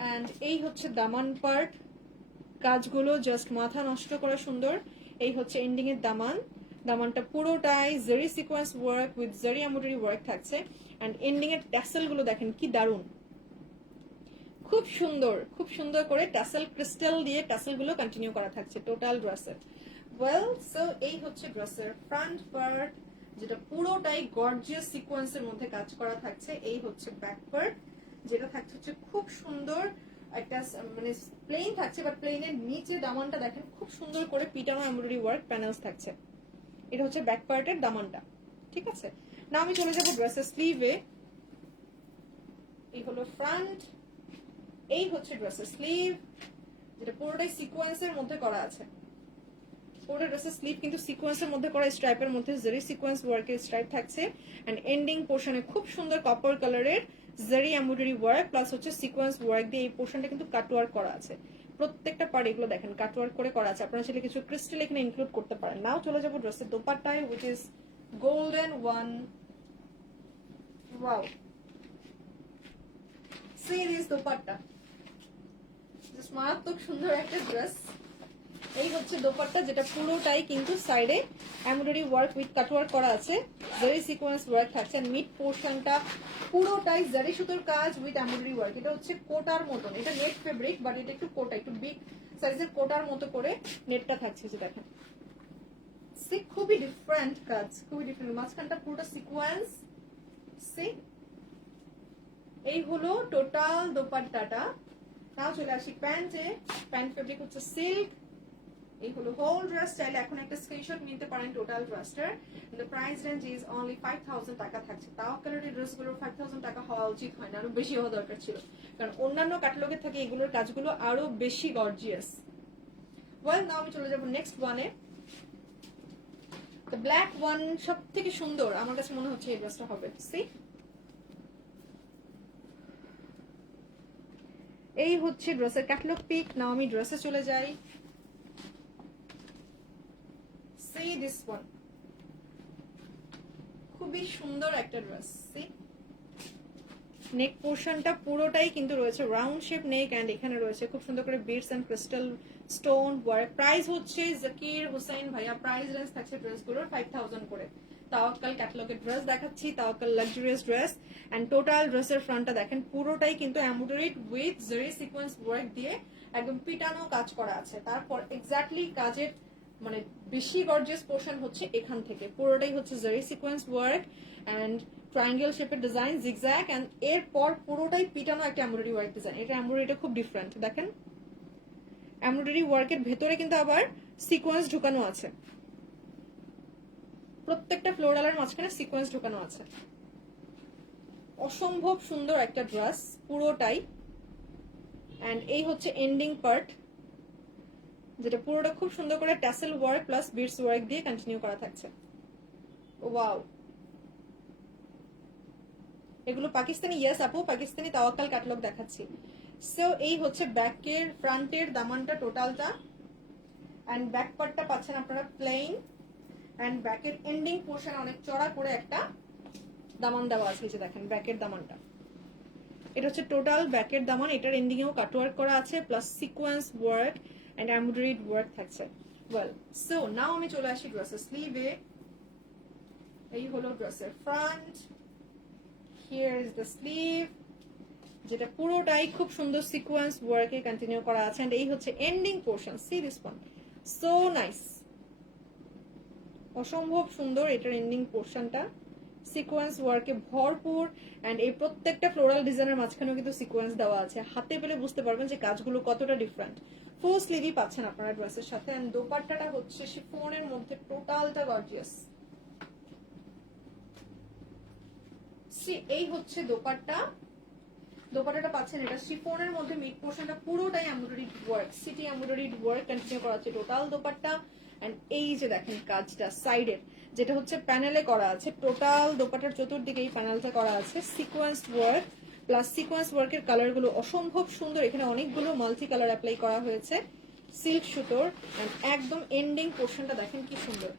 অ্যান্ড এই হচ্ছে দামান পার্ট, কাজগুলো জাস্ট মাথা নষ্ট করা সুন্দর। এই হচ্ছে এন্ডিং এর দামান, দামানটা পুরোটাই জারি sequence work with zari embroidery work থাকছে। অ্যান্ড এন্ডিং এর ট্যাসেল গুলো দেখেন কি দারুণ, খুব সুন্দর, খুব সুন্দর করে ট্যাসেল ক্রিস্টাল দিয়ে ট্যাসেল গুলো কন্টিনিউ করা থাকছে টোটাল ড্রেসের। ওয়েল, সো এই হচ্ছে ড্রেসের ফ্রন্ট পার্ট, যেটা পুরোটাই গর্জিয়াস সিকোয়েন্সের মধ্যে কাজ করা থাকছে। এই হচ্ছে ব্যাক পার্ট, যেটা থাকছে হচ্ছে খুব সুন্দর একটা মানে প্লেন থাকছে, বাট প্লেনের নিচে দামানটা দেখেন খুব সুন্দর করে পিটানো এমব্রয়ডারি ওয়ার্ক প্যানেলস থাকছে। এটা হচ্ছে ব্যাক পার্টের দামানটা, ঠিক আছে। না আমি চলে যাবো ড্রেসের স্লিভে। এই হলো ফ্রন্ট, এই হচ্ছে ড্রেসের স্লিভ, যেটা পুরোটাই সিকোয়েন্সের মধ্যে করা আছে। পুরো ড্রেসের স্লিভ কিন্তু সিকোয়েন্সের মধ্যে করা, স্ট্রাইপের মধ্যে জারি সিকোয়েন্স ওয়ার্কের স্ট্রাইপ থাকছে। এন্ড এন্ডিং পোর্শনে খুব সুন্দর কপার কালারের জারি এমব্রয়ডারি ওয়ার্ক প্লাস হচ্ছে সিকোয়েন্স ওয়ার্ক দিয়ে এই পোর্শনটা কিন্তু কাটওয়ার্ক করা আছে। প্রত্যেকটা পার্ট এগুলো দেখেন কাটওয়ার্ক করে করা আছে। আপনারা চাইলে কিছু ক্রিস্টাল এখানে ইনক্লুড করতে পারেন। নাও চলে যাবো ড্রেসের দোপাট্টায়, which is golden one. Wow, see this dupatta, just মারাত্মক সুন্দর একটা ড্রেস। এই হচ্ছে দোপাট্টা, যেটা পুরোটাই কিন্তু সাইডে এমব্রয়ডারি ওয়ার্ক উইথ কাটওয়ার্ক করা আছে, জারি সিকোয়েন্স ওয়ার্ক থাকছে। মিড পোর্শনটা পুরোটাই জারি সুতোর কাজ উইথ এমব্রয়ডারি ওয়ার্ক। এটা হচ্ছে কোটার মতন, এটা নেট ফেব্রিক বাট এটা একটু কোটা, একটু বিগ সাইজের কোটার মতো করে নেটটা থাকছে, যে দেখেন সি খুবই ডিফারেন্ট কাজ, খুবই ডিফারেন্ট। মাঝখানটা পুরোটা সিকোয়েন্স। সি এই হলো টোটাল দোপাট্টাটা। নাও চলে আসি প্যান্টে। প্যান্ট ফেব্রিক হচ্ছে সিল্ক। এই হলো হোল ড্রেস। চাইলে এখন একটা স্ক্রিনশট নিতে পারেন টোটাল ড্রেসটার। The price range is only 5000 টাকা থাকছে। তাওয়াক্কালের ড্রেসগুলো 5000 টাকা হওয়া উচিত হয় না, আরো বেশি হওয়া দরকার ছিল, কারণ অন্যান্য ক্যাটালগের থেকে এগুলোর কাজগুলো আরো বেশি গর্জিয়াস। ওয়েল, নাও আমি চলে যাবো নেক্সট ওয়ানে। দ্য ব্ল্যাক ওয়ান সব থেকে সুন্দর আমার কাছে মনে হচ্ছে এই ড্রেসটা হবে। সি এই হচ্ছে ড্রেসের ক্যাটালগ পিক। নাও আমি ড্রেসে চলে যাই। সি দিস ওয়ান, খুবই সুন্দর একটা ড্রেস। সি নেক পোর্শনটা পুরোটাই কিন্তু রয়েছে রাউন্ড শেপ নেক, এন্ড এখানে রয়েছে খুব সুন্দর করে beads and crystal stone work. Price হচ্ছে জাকির হোসেন ভাইয়া, প্রাইস রেঞ্জ থাকছে ড্রেসগুলোর 5000 করে। তাওয়াক্কাল ক্যাটালগের ড্রেস দেখাচ্ছি, তাওয়াক্কাল লাক্সারিয়াস ড্রেস। এন্ড টোটাল ড্রেসের ফ্রন্টটা দেখেন পুরোটাই কিন্তু এমব্রয়ডারিড উইথ জারি সিকোয়েন্স ওয়ার্ক দিয়ে একদম পিটানো কাজ করা আছে। তারপর এক্স্যাক্টলি কাজের মানে বেশি গর্জিয়াস পোর্শন হচ্ছে এখান থেকে, পুরোটাই হচ্ছে zari sequence work and triangle শেপের ডিজাইন জিগজ্যাগ, এন্ড এরপর পুরোটাই পিটানো একটা এমব্রয়ডারি ওয়ার্ক ডিজাইন। এটা এমব্রয়ডারিটা খুব ডিফারেন্ট, দেখেন এমব্রয়ডারি ওয়ার্কের ভেতরে কিন্তু আবার সিকোয়েন্স ঢুকানো আছে, প্রত্যেকটা ফ্লোরালের মাঝখানে সিকোয়েন্স ঢুকানো আছে। অসম্ভব সুন্দর একটা ড্রেস পুরোটাই। এন্ড এই হচ্ছে এন্ডিং পার্ট, যেটা পুরোটা খুব সুন্দর করে tassel work plus beads work দিয়ে কন্টিনিউ করা থাকছে। ওয়াও, এগুলো পাকিস্তানি, ইয়েস আপু পাকিস্তানি তাওয়াক্কাল ক্যাটালগ দেখাচ্ছি। সো এই হচ্ছে ব্যাকের ফ্রন্টের দামানটা টোটালটা, এন্ড ব্যাক পার্টটা পাচ্ছেন আপনারা প্লেন, এন্ড ব্যাকের এন্ডিং পোর্শন অনেক চড়া করে একটা দামান দেওয়া আছে, যে দেখেন ব্যাকের দামানটা। এটা হচ্ছে টোটাল ব্যাকের দামান, এটার এন্ডিং এও কাটওয়ার্ক করা আছে plus sequence work and embroidered work থাকছে। ওয়েল, সো নাও আমি চলে আসি ড্রেসের স্লিভে। এই হলো ড্রেসের front, here is the sleeve, যেটা পুরোটাই খুব সুন্দর সিকোয়েন্স ওয়ার্কে কন্টিনিউ করা আছে। এন্ড এই হচ্ছে ending portion. C this one, so nice, অসম্ভব সুন্দর এটার এন্ডিং পোর্শনটা, সিকোয়েন্স ওয়ার্কে ভরপুর। এন্ড এই প্রত্যেকটা ফ্লোরাল ডিজাইনের মাঝখানেও কিন্তু সিকোয়েন্স দেওয়া আছে, হাতে পেলে বুঝতে পারবেন যে কাজগুলো কতটা ডিফারেন্ট। ফুল স্লিভই পাচ্ছেন আপনারা ড্রেসের সাথে। এন্ড দোপাট্টাটা হচ্ছে শিফনের মধ্যে টোটালটা গর্জিয়াস। এই হচ্ছে দোপাট্টা, দোপাট্টাটা পাচ্ছেন এটা শিফনের মধ্যে, মিড পোর্শনটা পুরোটাই এমব্রয়ডারি ওয়ার্ক, সিটি এমব্রয়ডারি ওয়ার্ক কন্টিনিউ করা আছে টোটাল দোপাট্টা। এন্ড এই যে দেখেন কাজটা সাইডের, যেটা হচ্ছে প্যানেলে করা আছে, টোটাল দোপাট্টার চতুর্দিকে এই প্যানেলটা করা আছে সিকোয়েন্স ওয়ার্ক প্লাস সিকোয়েন্স ওয়ার্কের কালার গুলো অসম্ভব সুন্দর। এখানে অনেকগুলো মাল্টি কালার অ্যাপ্লাই করা হয়েছে সিল্ক সুতোর। একদম এন্ডিং পোর্শনটা দেখেন কি সুন্দর,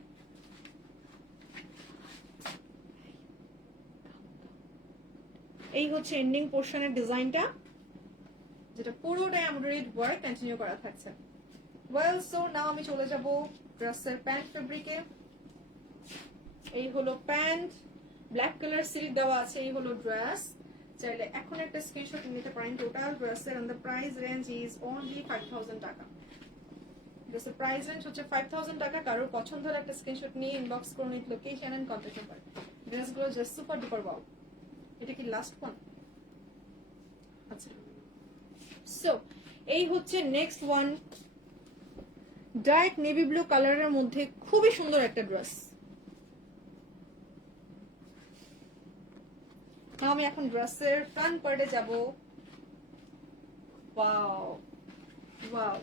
এই হচ্ছে এন্ডিং পোর্শনের ডিজাইনটা। যেটা পুরোটাই এমব্রয়ডারি ওয়ার্ক কন্টিনিউ করা থাকছে। ওয়েল সো নাও আমি চলে যাব ড্রেসের প্যান্ট ফেব্রিকে। এই হলো প্যান্ট, ব্ল্যাক কালার সিল্ক দেওয়া আছে। এই হলো ড্রেস। চাইলে এখন একটা স্ক্রিনশট নিতে পারেন। টোটাল ড্রেসের and the price range is only 5000 taka. ড্রেসের প্রাইস রেঞ্জ হচ্ছে 5000 টাকা। কারোর পছন্দ হলে একটা স্ক্রিনশট নিয়ে ইনবক্স করুন with location and contact number. ড্রেসগুলো জাস্ট সুপার ডুপার ওয়াও। এটা কি লাস্ট ওয়ান? আচ্ছা, সো এই হচ্ছে next one. Dark navy blue কালারের মধ্যে খুবই সুন্দর একটা ড্রেস। আমি এখন ড্রেসের ফ্রন্ট পার্টে যাব। ওয়াও ওয়াও,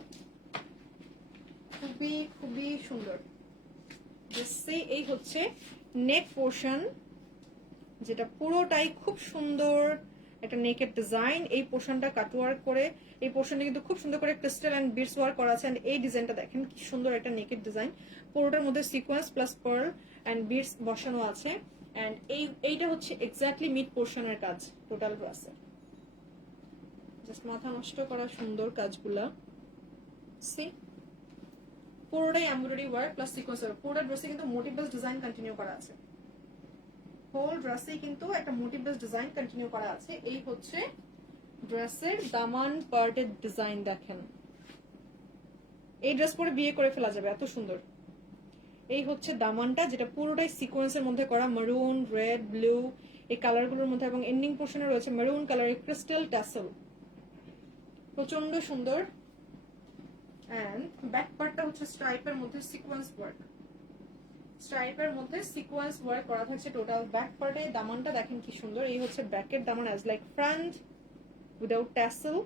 খুবই খুবই সুন্দর। এই হচ্ছে নেক পোর্শন, যেটা পুরোটাই খুব সুন্দর একটা নেকের ডিজাইন। এই পোর্শনটা কাটওয়ার্ক করে, এই পোর্শনটা কিন্তু খুব সুন্দর করে ক্রিস্টাল এন্ড বিটস ওয়ার্ক করা আছে। এই ডিজাইনটা দেখেন কি সুন্দর একটা নেকের ডিজাইন। পুরোটার মধ্যে sequence plus pearl and beads বসানো আছে। এন্ড এইটা হচ্ছে এক্স্যাক্টলি মিড পোর্শনের কাজ টোটাল ড্রেসে। জাস্ট মাথা নষ্ট করা সুন্দর কাজগুলা। সি পুরোটাই embroidery work plus sequence work. পুরোটা ড্রেসে কিন্তু মোটিভ বেস ডিজাইন কন্টিনিউ করা আছে। হোল ড্রেসে কিন্তু একটা মোটিভ বেস ডিজাইন কন্টিনিউ করা আছে। এই হচ্ছে ড্রেসের দামান পার্টের ডিজাইন। দেখেন এই ড্রেস পরে বিয়ে করে ফেলা যাবে, এত সুন্দর। এই হচ্ছে দামানটা, যেটা পুরোটাই সিকোয়েন্সের মধ্যে করা, মারুন, রেড, ব্লু এই কালারগুলোর মধ্যে, এবং এন্ডিং পোর্শনে রয়েছে মারুন কালারের ক্রিস্টাল ট্যাসেল। প্রচন্ড সুন্দর। এন্ড ব্যাক পার্টটা হচ্ছে স্ট্রাইপের মধ্যে সিকোয়েন্স ওয়ার্ক। স্ট্রাইপের মধ্যে সিকোয়েন্স ওয়ার্ক করা থাকছে টোটাল ব্যাক পার্টে। দামানটা দেখেন কি সুন্দর। এই হচ্ছে ব্যাকের দামান as like front without tassel.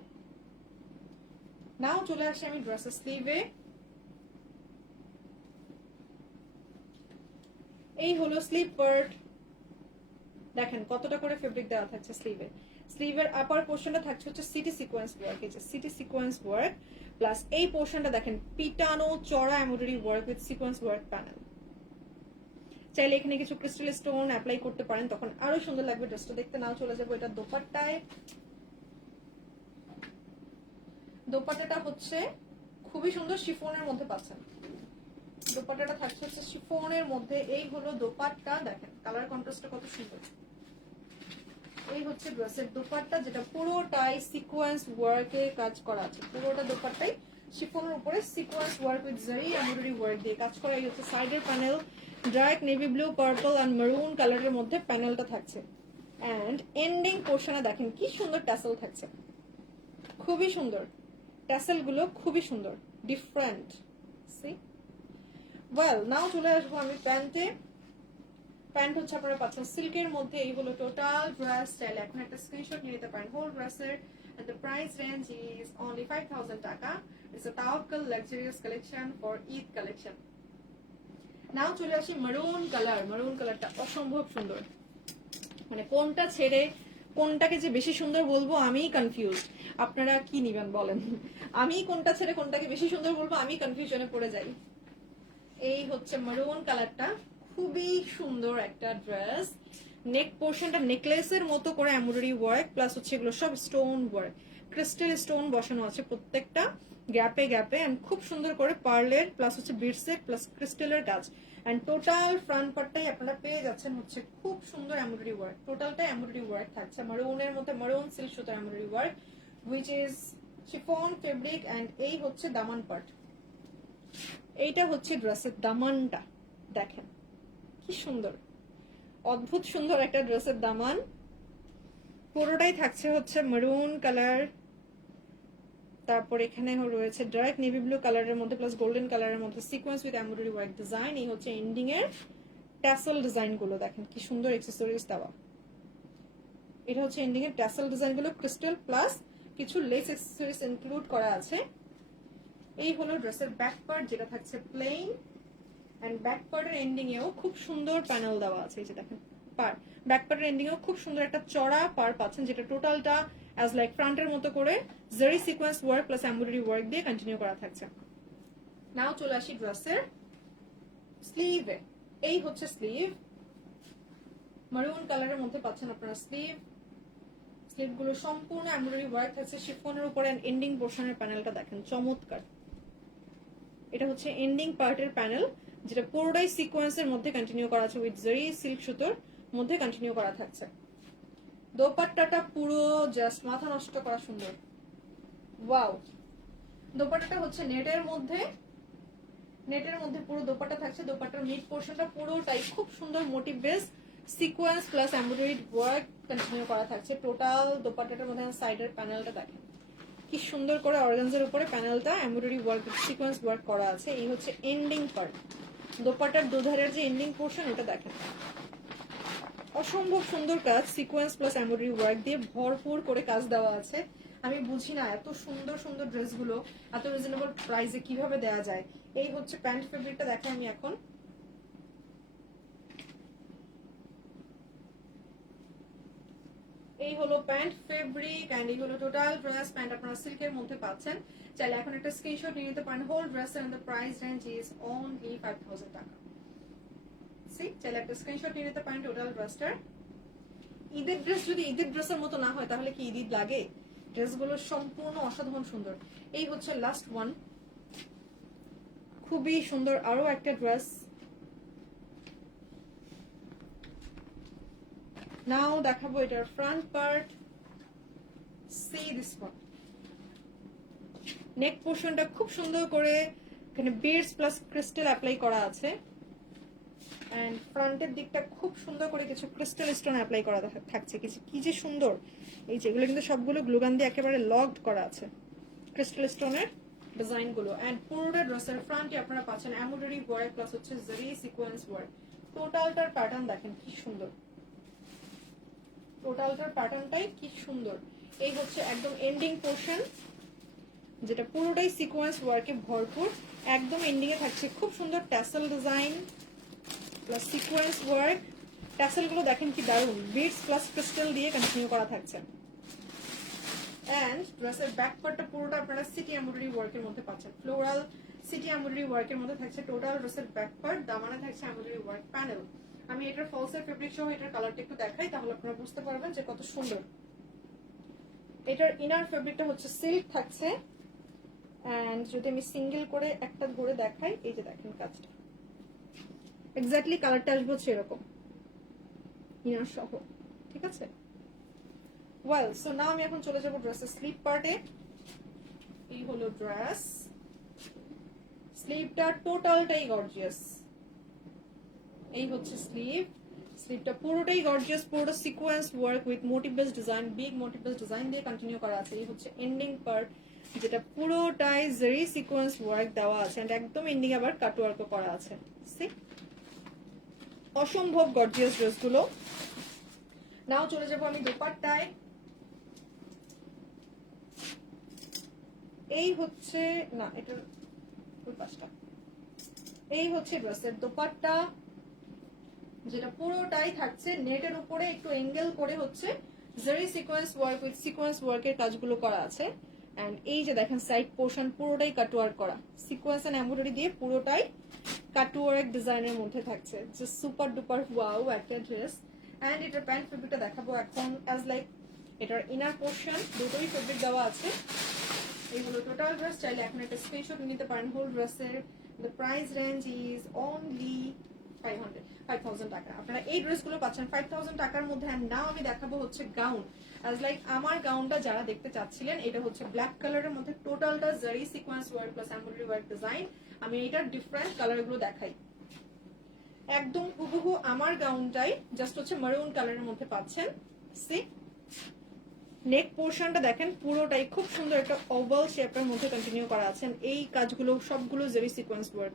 Now চলে আসি আমি ড্রেসের স্লিভে। এই হলো স্লিভ পার্ট। দেখেন কতটা করে ফেব্রিক দেওয়া থাকছে স্লিভে। স্লিভের আপার পোর্শনটা থাকছে হচ্ছে সিটি সিকোয়েন্স ওয়ার্ক। এই যে সিটি সিকোয়েন্স ওয়ার্ক প্লাস এই পোর্শনটা দেখেন পিটানো চড়া embroidery work with sequence work panel. চাইলে এখানে কিছু ক্রিস্টাল স্টোন অ্যাপ্লাই করতে পারেন, তখন আরো সুন্দর লাগবে ড্রেসটা দেখতে। নাও চলে যাবো এটা দোপাট্টায়। দোপাট্টাটা হচ্ছে খুবই সুন্দর শিফনের মধ্যে পাচ্ছেন। দোপাট্টাটা থাকছে হচ্ছে শিফনের মধ্যে। এই হলো দোপাট্টা, দেখেন কালার কন্ট্রাস্টটা কত সুন্দর। এই হচ্ছে ড্রেসের দোপাট্টা, যেটা পুরোটাই সিকোয়েন্স ওয়ার্কে কাজ করা আছে। পুরোটা দোপাট্টাই শিফনের উপরে sequence work with zari embroidery work দিয়ে কাজ করা। এই হচ্ছে সাইডের panel, dark navy blue, purple and maroon কালারের মধ্যে প্যানেলটা থাকছে। এন্ড এন্ডিং পোর্শনে দেখেন কি সুন্দর ট্যাসেল থাকছে, খুবই সুন্দর। ট্যাসেল গুলো খুবই সুন্দর, ডিফারেন্ট। সি ওয়েল, নাও চলে আসবো আমি প্যান্টে। প্যান্ট হচ্ছে আপনারা পাচ্ছেন সিল্কের মধ্যে। এই হলো টোটাল ড্রেস। চাইলে এখন একটা স্ক্রিনশট নিয়ে নিতে পারেন হোল ড্রেসের। and the price range is only 5000 টাকা. It's a Tawakkal luxurious collection for Eid collection. নাও চলে আসি মারুন কালার। মারুন কালারটা অসম্ভব সুন্দর, মানে কোনটা ছেড়ে কোনটাকে যে বেশি সুন্দর বলবো আমি কনফিউজ। আপনারা কি নিবেন বলেন? আমি কোনটা ছেড়ে কোনটাকে বেশি সুন্দর বলবো আমি কনফিউশনে পড়ে যাই। এই হচ্ছে মারুন কালারটা, খুবই সুন্দর একটা ড্রেস। নেক পোর্শনটা নেকলেসের মতো করে এমব্রয়ডারি ওয়ার্ক প্লাস হচ্ছে এগুলো সব স্টোন ওয়ার্ক, ক্রিস্টাল স্টোন বসানো আছে প্রত্যেকটা গ্যাপে গ্যাপে। এন্ড খুব সুন্দর করে পার্লের প্লাস হচ্ছে বিটসের প্লাস ক্রিস্টালের কাজ। এন্ড টোটাল ফ্রন্ট পার্টটাই আপনারা পেয়ে যাচ্ছেন হচ্ছে খুব সুন্দর এমব্রয়ডারি ওয়ার্ক। টোটালটা এমব্রয়ডারি ওয়ার্ক থাকছে মারুনের মধ্যে, মারুন সিল্ক সুতার embroidery work which is chiffon fabric. And এই হচ্ছে দামান পার্ট। এইটা হচ্ছে ড্রেসের দামানটা, দেখেন কি সুন্দর, অদ্ভুত সুন্দর একটা ড্রেসের দামান। পুরোটাই থাকছে হচ্ছে মারুন কালার, তারপর এখানে রয়েছে ডার্ক নেভি ব্লু কালারের মধ্যে প্লাস গোল্ডেন কালারের মধ্যে sequence with embroidery work design. এই হচ্ছে এন্ডিং এর ট্যাসেল ডিজাইন গুলো, দেখেন কি সুন্দর অ্যাকসেসরিজ দেওয়া। এটা হচ্ছে এন্ডিং এর ট্যাসেল ডিজাইন গুলো, ক্রিস্টাল প্লাস কিছু লেস অ্যাকসেসরিজ ইনক্লুড করা আছে। এই হলো ড্রেসের ব্যাক পার্ট, যেটা থাকছে প্লেন। এন্ড ব্যাক পার্টের এন্ডিং এও খুব সুন্দর প্যানেল দেওয়া আছে। এই যে দেখেন পার ব্যাক পার্টের এন্ডিং এও খুব সুন্দর একটা চড়া পার পাচ্ছেন, যেটা টোটালটা অ্যাজ লাইক ফ্রন্টের মতো করে জারি sequence work plus embroidery work দিয়ে কন্টিনিউ করা থাকছে। নাও চলে আসি ড্রেসের স্লিভে। এই হচ্ছে স্লিভ, মারুন কালারের মধ্যে পাচ্ছেন আপনারা স্লিভ। স্লিভ গুলো সম্পূর্ণ এমব্রয়ডারি ওয়ার্ক থাকছে শিফনের উপরে, এন্ড এন্ডিং পোর্শনের প্যানেলটা দেখেন চমৎকার। এটা হচ্ছে এন্ডিং পার্টের প্যানেল, যেটা পুরোটাই সিকোয়েন্সের মধ্যে কন্টিনিউ করা আছে, উইথ জরি সিল্ক সুতোর মধ্যে কন্টিনিউ করা থাকছে। দোপাট্টাটা পুরো জাস্ট মাথা নষ্ট করা সুন্দর, ওয়াও। দোপাট্টাটা হচ্ছে নেটের মধ্যে পুরো দোপাট্টা থাকছে। দোপাট্টার মিড পোর্শনটা পুরোটাই খুব সুন্দর motif base sequence plus embroidery work continue করা থাকছে। টোটাল দোপাট্টাটার মধ্যে সাইডের প্যানেলটা দেখেন কি সুন্দর করে অর্গানজার উপরে প্যানেলটা এমব্রয়ডারি ওয়ার্ক সিকোয়েন্স ওয়ার্ক করা আছে। এই হচ্ছে এন্ডিং পার্ট, দোপাট্টার দুধারের যে এন্ডিং পোর্শন ওটা দেখেন অসম্ভব সুন্দর কাজ, সিকোয়েন্স প্লাস এমব্রয়ডারি ওয়ার্ক দিয়ে ভরপুর করে কাজ দেওয়া আছে। আমি বুঝি না এত সুন্দর সুন্দর ড্রেসগুলো এত রিজনেবল প্রাইসে কিভাবে দেওয়া যায়। এই হচ্ছে প্যান্ট ফেব্রিকটা দেখেন আমি এখন, এই হলো প্যান্ট ফেব্রিক এন্ড এই হলো টোটাল ড্রেস। প্যান্ট আপনারা সিল্কের মধ্যে পাচ্ছেন। চাইলে এখন একটা স্ক্রিনশট নিয়ে নিতে পারেন। Whole dress and the price range is only 5000 taka. চাইলে একটা স্ক্রিনশট নিয়ে নিতে পারেন টোটাল ড্রেসটার। ঈদের ড্রেস যদি ঈদের ড্রেসের মতো না হয় তাহলে কি ঈদ লাগে? ড্রেসগুলো সম্পূর্ণ অসাধারণ সুন্দর। এই হচ্ছে লাস্ট ওয়ান, খুবই সুন্দর আরো একটা ড্রেস। নাও দেখাবো এটার front part. See this one, neck পোর্শনটা খুব সুন্দর করে এখানে বিডস প্লাস ক্রিস্টাল অ্যাপ্লাই করা আছে, এন্ড ফ্রন্টের দিকটা খুব সুন্দর করে কিছু ক্রিস্টাল স্টোন অ্যাপ্লাই করা থাকছে। কি যে সুন্দর, এই যেগুলো কিন্তু সবগুলো গ্লুগান দিয়ে একেবারে লকড করা আছে ক্রিস্টাল স্টোনের ডিজাইন গুলো। এন্ড পুরোটা ড্রেসের ফ্রন্টে আপনারা পাচ্ছেন এমব্রয়ডারি ওয়ার্ক প্লাস হচ্ছে জরি সিকোয়েন্স ওয়ার্ক। টোটালটার প্যাটার্ন দেখেন কি সুন্দর, টোটালটার প্যাটার্নটাই কি সুন্দর। এই হচ্ছে একদম এন্ডিং পোর্শন, যেটা পুরোটাই সিকোয়েন্স ওয়ার্কে ভরপুর। একদম এন্ডিং এ থাকছে খুব সুন্দর tassel design plus sequence work. Tassel গুলো দেখেন কি দারুণ, বিডস প্লাস ক্রিস্টাল দিয়ে কন্টিনিউ করা থাকছে। এন্ড ড্রেসের ব্যাক পার্টটা পুরোটা আপনারা সিটি এমব্রয়ডারি ওয়ার্কের মধ্যে পাচ্ছেন। ফ্লোরাল সিটি এমব্রয়ডারি ওয়ার্কের মধ্যে থাকছে টোটাল ড্রেসের ব্যাক পার্ট। দামানে থাকছে এমব্রয়ডারি ওয়ার্ক প্যানেল। আমি এটার ফলসের ফেব্রিক সহ এটার কালারটা একটু দেখাই, তাহলে আপনারা বুঝতে পারবেন যে কত সুন্দর। এটার ইনার ফেব্রিকটা হচ্ছে সিল্ক থাকছে। এন্ড যদি আমি সিঙ্গেল করে একটা ধরে দেখাই, এই যে দেখেন কাজটা এক্স্যাক্টলি কালারটা আসবে হচ্ছে এরকম ইনার সহ, ঠিক আছে। ওয়েল, সো নাও আমি এখন চলে যাব ড্রেসের স্লিভ পার্টে। এই হলো ড্রেস, স্লিভটা টোটালটাই গর্জিয়াস। এই হচ্ছে স্লিভ, স্লিভটা পুরোটাই গর্জিয়াস, পুরোটা sequence work with motif base design, big motif base design দিয়ে কন্টিনিউ করা আছে। এই হচ্ছে এন্ডিং পার্ট, যেটা পুরোটাই জেরি সিকোয়েন্স ওয়ার্ক দেওয়া আছে, এন্ড একদম এন্ডিং আবার কাট ওয়ার্কও করা আছে। সি অসম্ভব গর্জিয়াস ড্রেসগুলো। নাও চলে যাব আমি দোপাট্টায়। এই হচ্ছে না, এটার ওই পাশটা। এই হচ্ছে ড্রেসের দোপাট্টা, যেটা পুরোটাই থাকছে নেটের উপরে একটু এঙ্গেল করে হচ্ছে Jerry sequence work with sequence ওয়ার্কের কাজগুলো করা আছে। এন্ড এই যে দেখেন সাইড পোর্শন পুরোটাই কাট ওয়ার্ক করা, সিকোয়েন্স এন্ড এমব্রয়ডারি দিয়ে পুরোটাই কাট ওয়ার্ক ডিজাইনের মধ্যে থাকছে। জাস্ট সুপার ডুপার ওয়াও একটা ড্রেস। এন্ড এটার প্যান্ট ফেব্রিকটা দেখাবো এখন। অ্যাজ লাইক এটার ইনার পোর্শন দুটোই ফেব্রিক দেওয়া আছে। এই হলো টোটাল ড্রেস। চাইলে এখন একটা স্ক্রিনশট নিতে পারেন হোল ড্রেসের। The price range is only 5000 টাকা। আপনারা এই ড্রেসগুলো পাচ্ছেন 5000 টাকার মধ্যে। নাও আমি দেখাবো হচ্ছে গাউন। অ্যাজ লাইক আমার গাউনটা যারা দেখতে চাচ্ছিলেন, এটা হচ্ছে ব্ল্যাক কালারের মধ্যে টোটালটা জারি sequence work plus embroidery work design. আমি এটার ডিফারেন্ট কালারগুলো দেখাই। একদম হুবহু আমার গাউনটাই, জাস্ট হচ্ছে মারুন কালারের মধ্যে পাচ্ছেন। সি নেক পোর্শনটা দেখেন পুরোটাই খুব সুন্দর একটা ওভাল শেপের মধ্যে কন্টিনিউ করা আছে। এই কাজগুলো সবগুলো Jerry sequence work,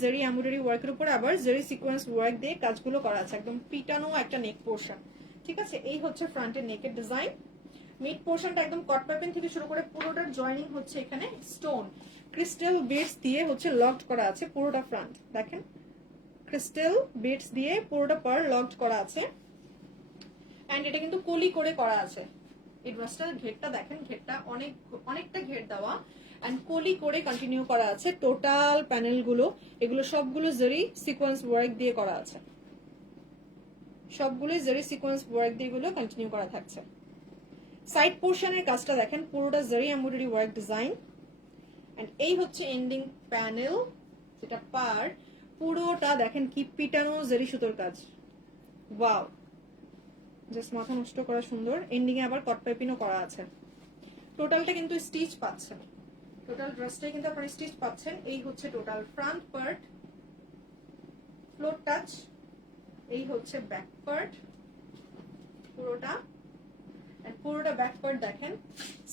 zari embroidery ওয়ার্কের উপর আবার জেরি সিকোয়েন্স ওয়ার্ক দিয়ে কাজগুলো করা আছে। একদম পিটানো একটা নেক পোর্শন, ঠিক আছে। এই হচ্ছে ফ্রন্টের নেকের ডিজাইন। মিড পোর্শনটা একদম কট পাইপিং থেকে শুরু করে পুরোটার জয়েনিং হচ্ছে এখানে স্টোন ক্রিস্টাল বিডস দিয়ে হচ্ছে লকড করা আছে পুরোটা ফ্রন্ট। দেখেন ক্রিস্টাল বিডস দিয়ে পুরোটা পার লকড করা আছে। এন্ড এটা কিন্তু কলি করে করা আছে। এই ড্রেসটার ঘেরটা দেখেন, ঘেরটা অনেকটা ঘের দেওয়া এন্ড কলি করে কন্টিনিউ করা আছে। টোটাল প্যানেল গুলো এগুলো সবগুলো জেরি সিকোয়েন্স ওয়ার্ক দিয়ে করা আছে, সবগুলো জেরি সিকোয়েন্স ওয়ার্ক দিয়ে গুলো কন্টিনিউ করা থাকছে। সাইড পোর্শনের কাজটা দেখেন, পুরোটা জারি এমব্রয়ডারি ওয়ার্ক ডিজাইন। এন্ড এই হচ্ছে এন্ডিং প্যানেল, যেটা পার পুরোটা দেখেন কি পিটানো জারি সুতোর কাজ। ওয়াও, জাস্ট মাথা নষ্ট করা সুন্দর। এন্ডিং এ আবার কট পাইপিংও করা আছে। টোটালটা কিন্তু স্টিচ পাচ্ছেন, টোটাল ড্রেসটাই কিন্তু আপনারা স্টিচ পাচ্ছেন। এই হচ্ছে total front part, floor touch. এই হচ্ছে ব্যাক পার্ট পুরোটা। পুরোটা ব্যাক পার্ট দেখেন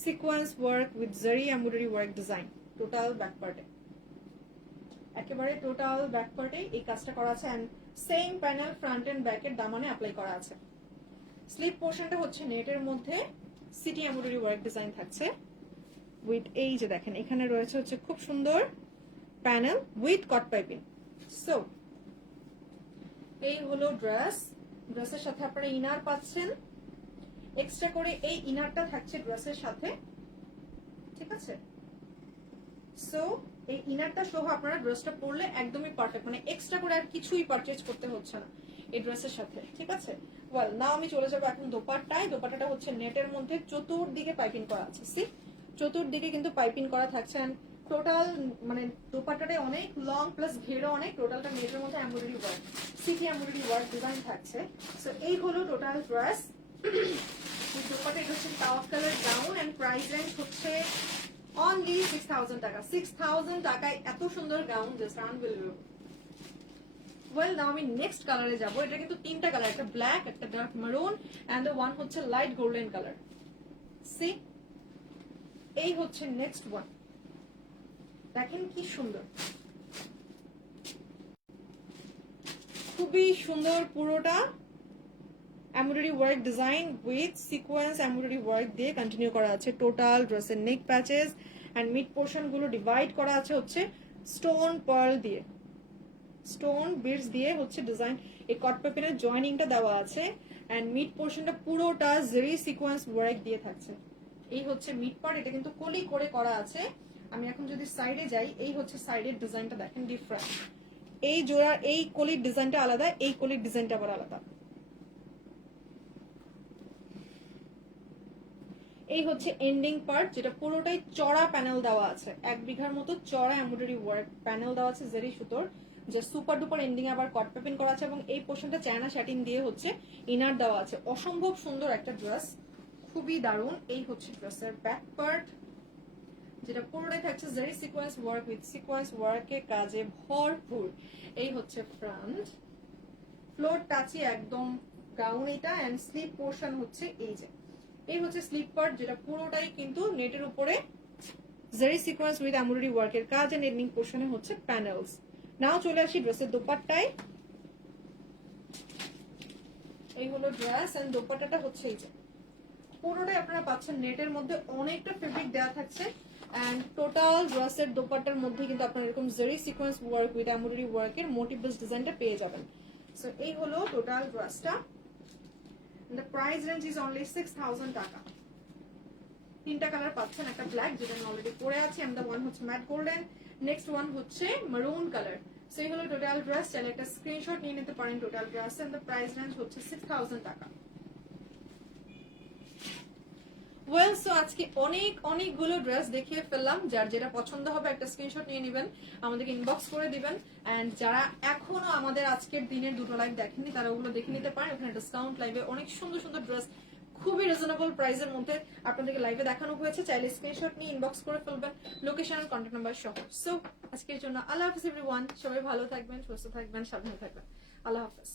sequence work with zari embroidery work design. Total back পার্টে, একেবারে টোটাল ব্যাক পার্টে এই কাজটা করা আছে। And same panel front and ব্যাকের দামানে অ্যাপ্লাই করা আছে। স্লিপ পোর্শনটা হচ্ছে নেটের মধ্যে সিটি এমব্রয়ডারি ওয়ার্ক ডিজাইন থাকছে উইথ, এই যে দেখেন এখানে রয়েছে হচ্ছে খুব সুন্দর panel with caught piping. So এই হলো ড্রেস। ড্রেসের সাথে আপনারা ইনার পাচ্ছেন, এক্সট্রা করে এই ইনারটা থাকছে ড্রেসের সাথে, ঠিক আছে? সো এই ইনারটা সহ আপনারা ড্রেসটা পরলে একদমই পারফেক্ট, মানে এক্সট্রা করে আর কিছুই পারচেজ করতে হচ্ছে না এই ড্রেসের সাথে, ঠিক আছে? ওয়েল নাও আমি চলে যাবো এখন দোপাট্টায়। দোপাট্টাটা হচ্ছে নেটের মধ্যে চতুর্দিকে পাইপিং করা আছে। সি, চতুর্দিকে কিন্তু পাইপিং করা থাকছে। টোটাল মানে দোপাট্টাটাই অনেক লং প্লাস ঘেরও অনেক। টোটালটা নেটের মধ্যে এমব্রয়ডারি ওয়ার্ক, সিটি এমব্রয়ডারি ওয়ার্ক ডিজাইন থাকছে। সো এই হলো টোটাল ড্রেস। দোপাট্টা এটা হচ্ছে টাওয়ার colour gown and price range হচ্ছে অনলি 6000 টাকা। 6000 টাকায় এত সুন্দর gown, just unbelievable. Well now আমি নেক্সট কালারে যাব। এটা কিন্তু তিনটা কালার, একটা ব্ল্যাক, একটা ডার্ক মেরুন এন্ড ওয়ান হচ্ছে লাইট গোল্ডেন কালার। সি, এই হচ্ছে নেক্সট ওয়ান, দেখেন কি সুন্দর, খুবই সুন্দর। পুরোটা embroidery work design with sequence embroidery work দিয়ে কন্টিনিউ করা আছে। টোটাল ড্রেসের নেক প্যাচেস এন্ড মিড পোর্শন গুলো ডিভাইড করা আছে হচ্ছে স্টোন পার্ল দিয়ে, স্টোন বিডস দিয়ে হচ্ছে ডিজাইন। এই কট পেপেনের জয়েনিংটা দেওয়া আছে এন্ড মিড পোর্শনটা পুরোটা জেরি সিকোয়েন্স ওয়ার্ক দিয়ে থাকছে। এই হচ্ছে মিড পার্ট, এটা কিন্তু কলি করে করা আছে। আমি এখন যদি সাইডে যাই, এই হচ্ছে সাইডের ডিজাইনটা দেখেন ডিফারেন্ট। এই জোড়ার এই কলির ডিজাইনটা আলাদা, এই কলির ডিজাইনটা আবার আলাদা। এই হচ্ছে এন্ডিং পার্ট, যেটা পুরোটাই চড়া প্যানেল দেওয়া আছে। 1 বিঘার মতো চড়া এমব্রয়ডারি ওয়ার্ক প্যানেল দেওয়া আছে জেরি সুতোর, যে সুপার ডুপার এন্ডিং আবার কট পেপিং করা আছে। এবং এই পোর্শনটা চায়না শ্যাটিন দিয়ে হচ্ছে ইনার দেওয়া আছে। অসম্ভব সুন্দর একটা ড্রেস, খুবই দারুণ। এই হচ্ছে ড্রেসের ব্যাক পার্ট, যেটা পুরোটাই থাকছে zari sequence work with sequence ওয়ার্কে কাজে ভরপুর। এই হচ্ছে ফ্রন্ট, ফ্লোর টাচি একদম গাউন এটা। এন্ড স্লিপ পোর্শন হচ্ছে এই যে, এই হচ্ছে স্লিপ পার্ট, যেটা পুরোটাই কিন্তু নেটের উপরে জারি সিকোয়েন্স উইথ এমব্রয়ডারি ওয়ার্কের কাজ। এন্ড এন্ডিং পোর্শনে হচ্ছে প্যানেলস। নাও চলে আসি ড্রেসের দোপাট্টায়। এই হলো ড্রেস এন্ড দোপাট্টাটা হচ্ছে এই যে, পুরোটাই আপনারা পাচ্ছেন নেটের মধ্যে, অনেকটা ফেব্রিক দেওয়া থাকছে। এন্ড টোটাল ড্রেসের দোপাট্টার মধ্যে কিন্তু আপনারা এরকম জারি সিকোয়েন্স ওয়ার্ক উইথ এমব্রয়ডারি ওয়ার্কের মোটিভ বেস ডিজাইনটা পেয়ে যাবেন। সো এই হলো টোটাল ড্রেসটা। The price range is only 6000 টাকা। তিনটা কালার পাচ্ছেন, একটা ব্ল্যাক যেটা আমি অলরেডি পরে আছি, এন্ড দ্য ওয়ান হচ্ছে ম্যাট গোল্ডেন, নেক্সট ওয়ান হচ্ছে মেরুন কালার। সো এই হলো টোটাল ড্রেস। চাইলে একটা স্ক্রিনশট নিয়ে নিতে পারেন total dress and the price range হচ্ছে 6000 টাকা। ওয়েল সো আজকে অনেকগুলো ড্রেস দেখিয়ে ফেললাম। যার যেটা পছন্দ হবে একটা স্ক্রিনশট নিয়ে নেবেন, আমাদেরকে ইনবক্স করে দিবেন। এন্ড যারা এখনো আমাদের আজকের দিনের দুটো লাইভ দেখেননি, তারা ওগুলো দেখে নিতে পারেন। ওখানে ডিসকাউন্ট লাইভে অনেক সুন্দর সুন্দর ড্রেস খুবই রিজনেবল প্রাইসের মধ্যে আপনাদেরকে লাইভে দেখানো হয়েছে। চাইলে স্ক্রিনশট নিয়ে ইনবক্স করে ফেলবেন, লোকেশন আর কন্ট্যাক্ট নাম্বার সহ। সো আজকের জন্য আল্লাহ হাফিজ এভরিওয়ান। সবাই ভালো থাকবেন, সুস্থ থাকবেন, সাবধানে থাকবেন। আল্লাহ হাফিজ।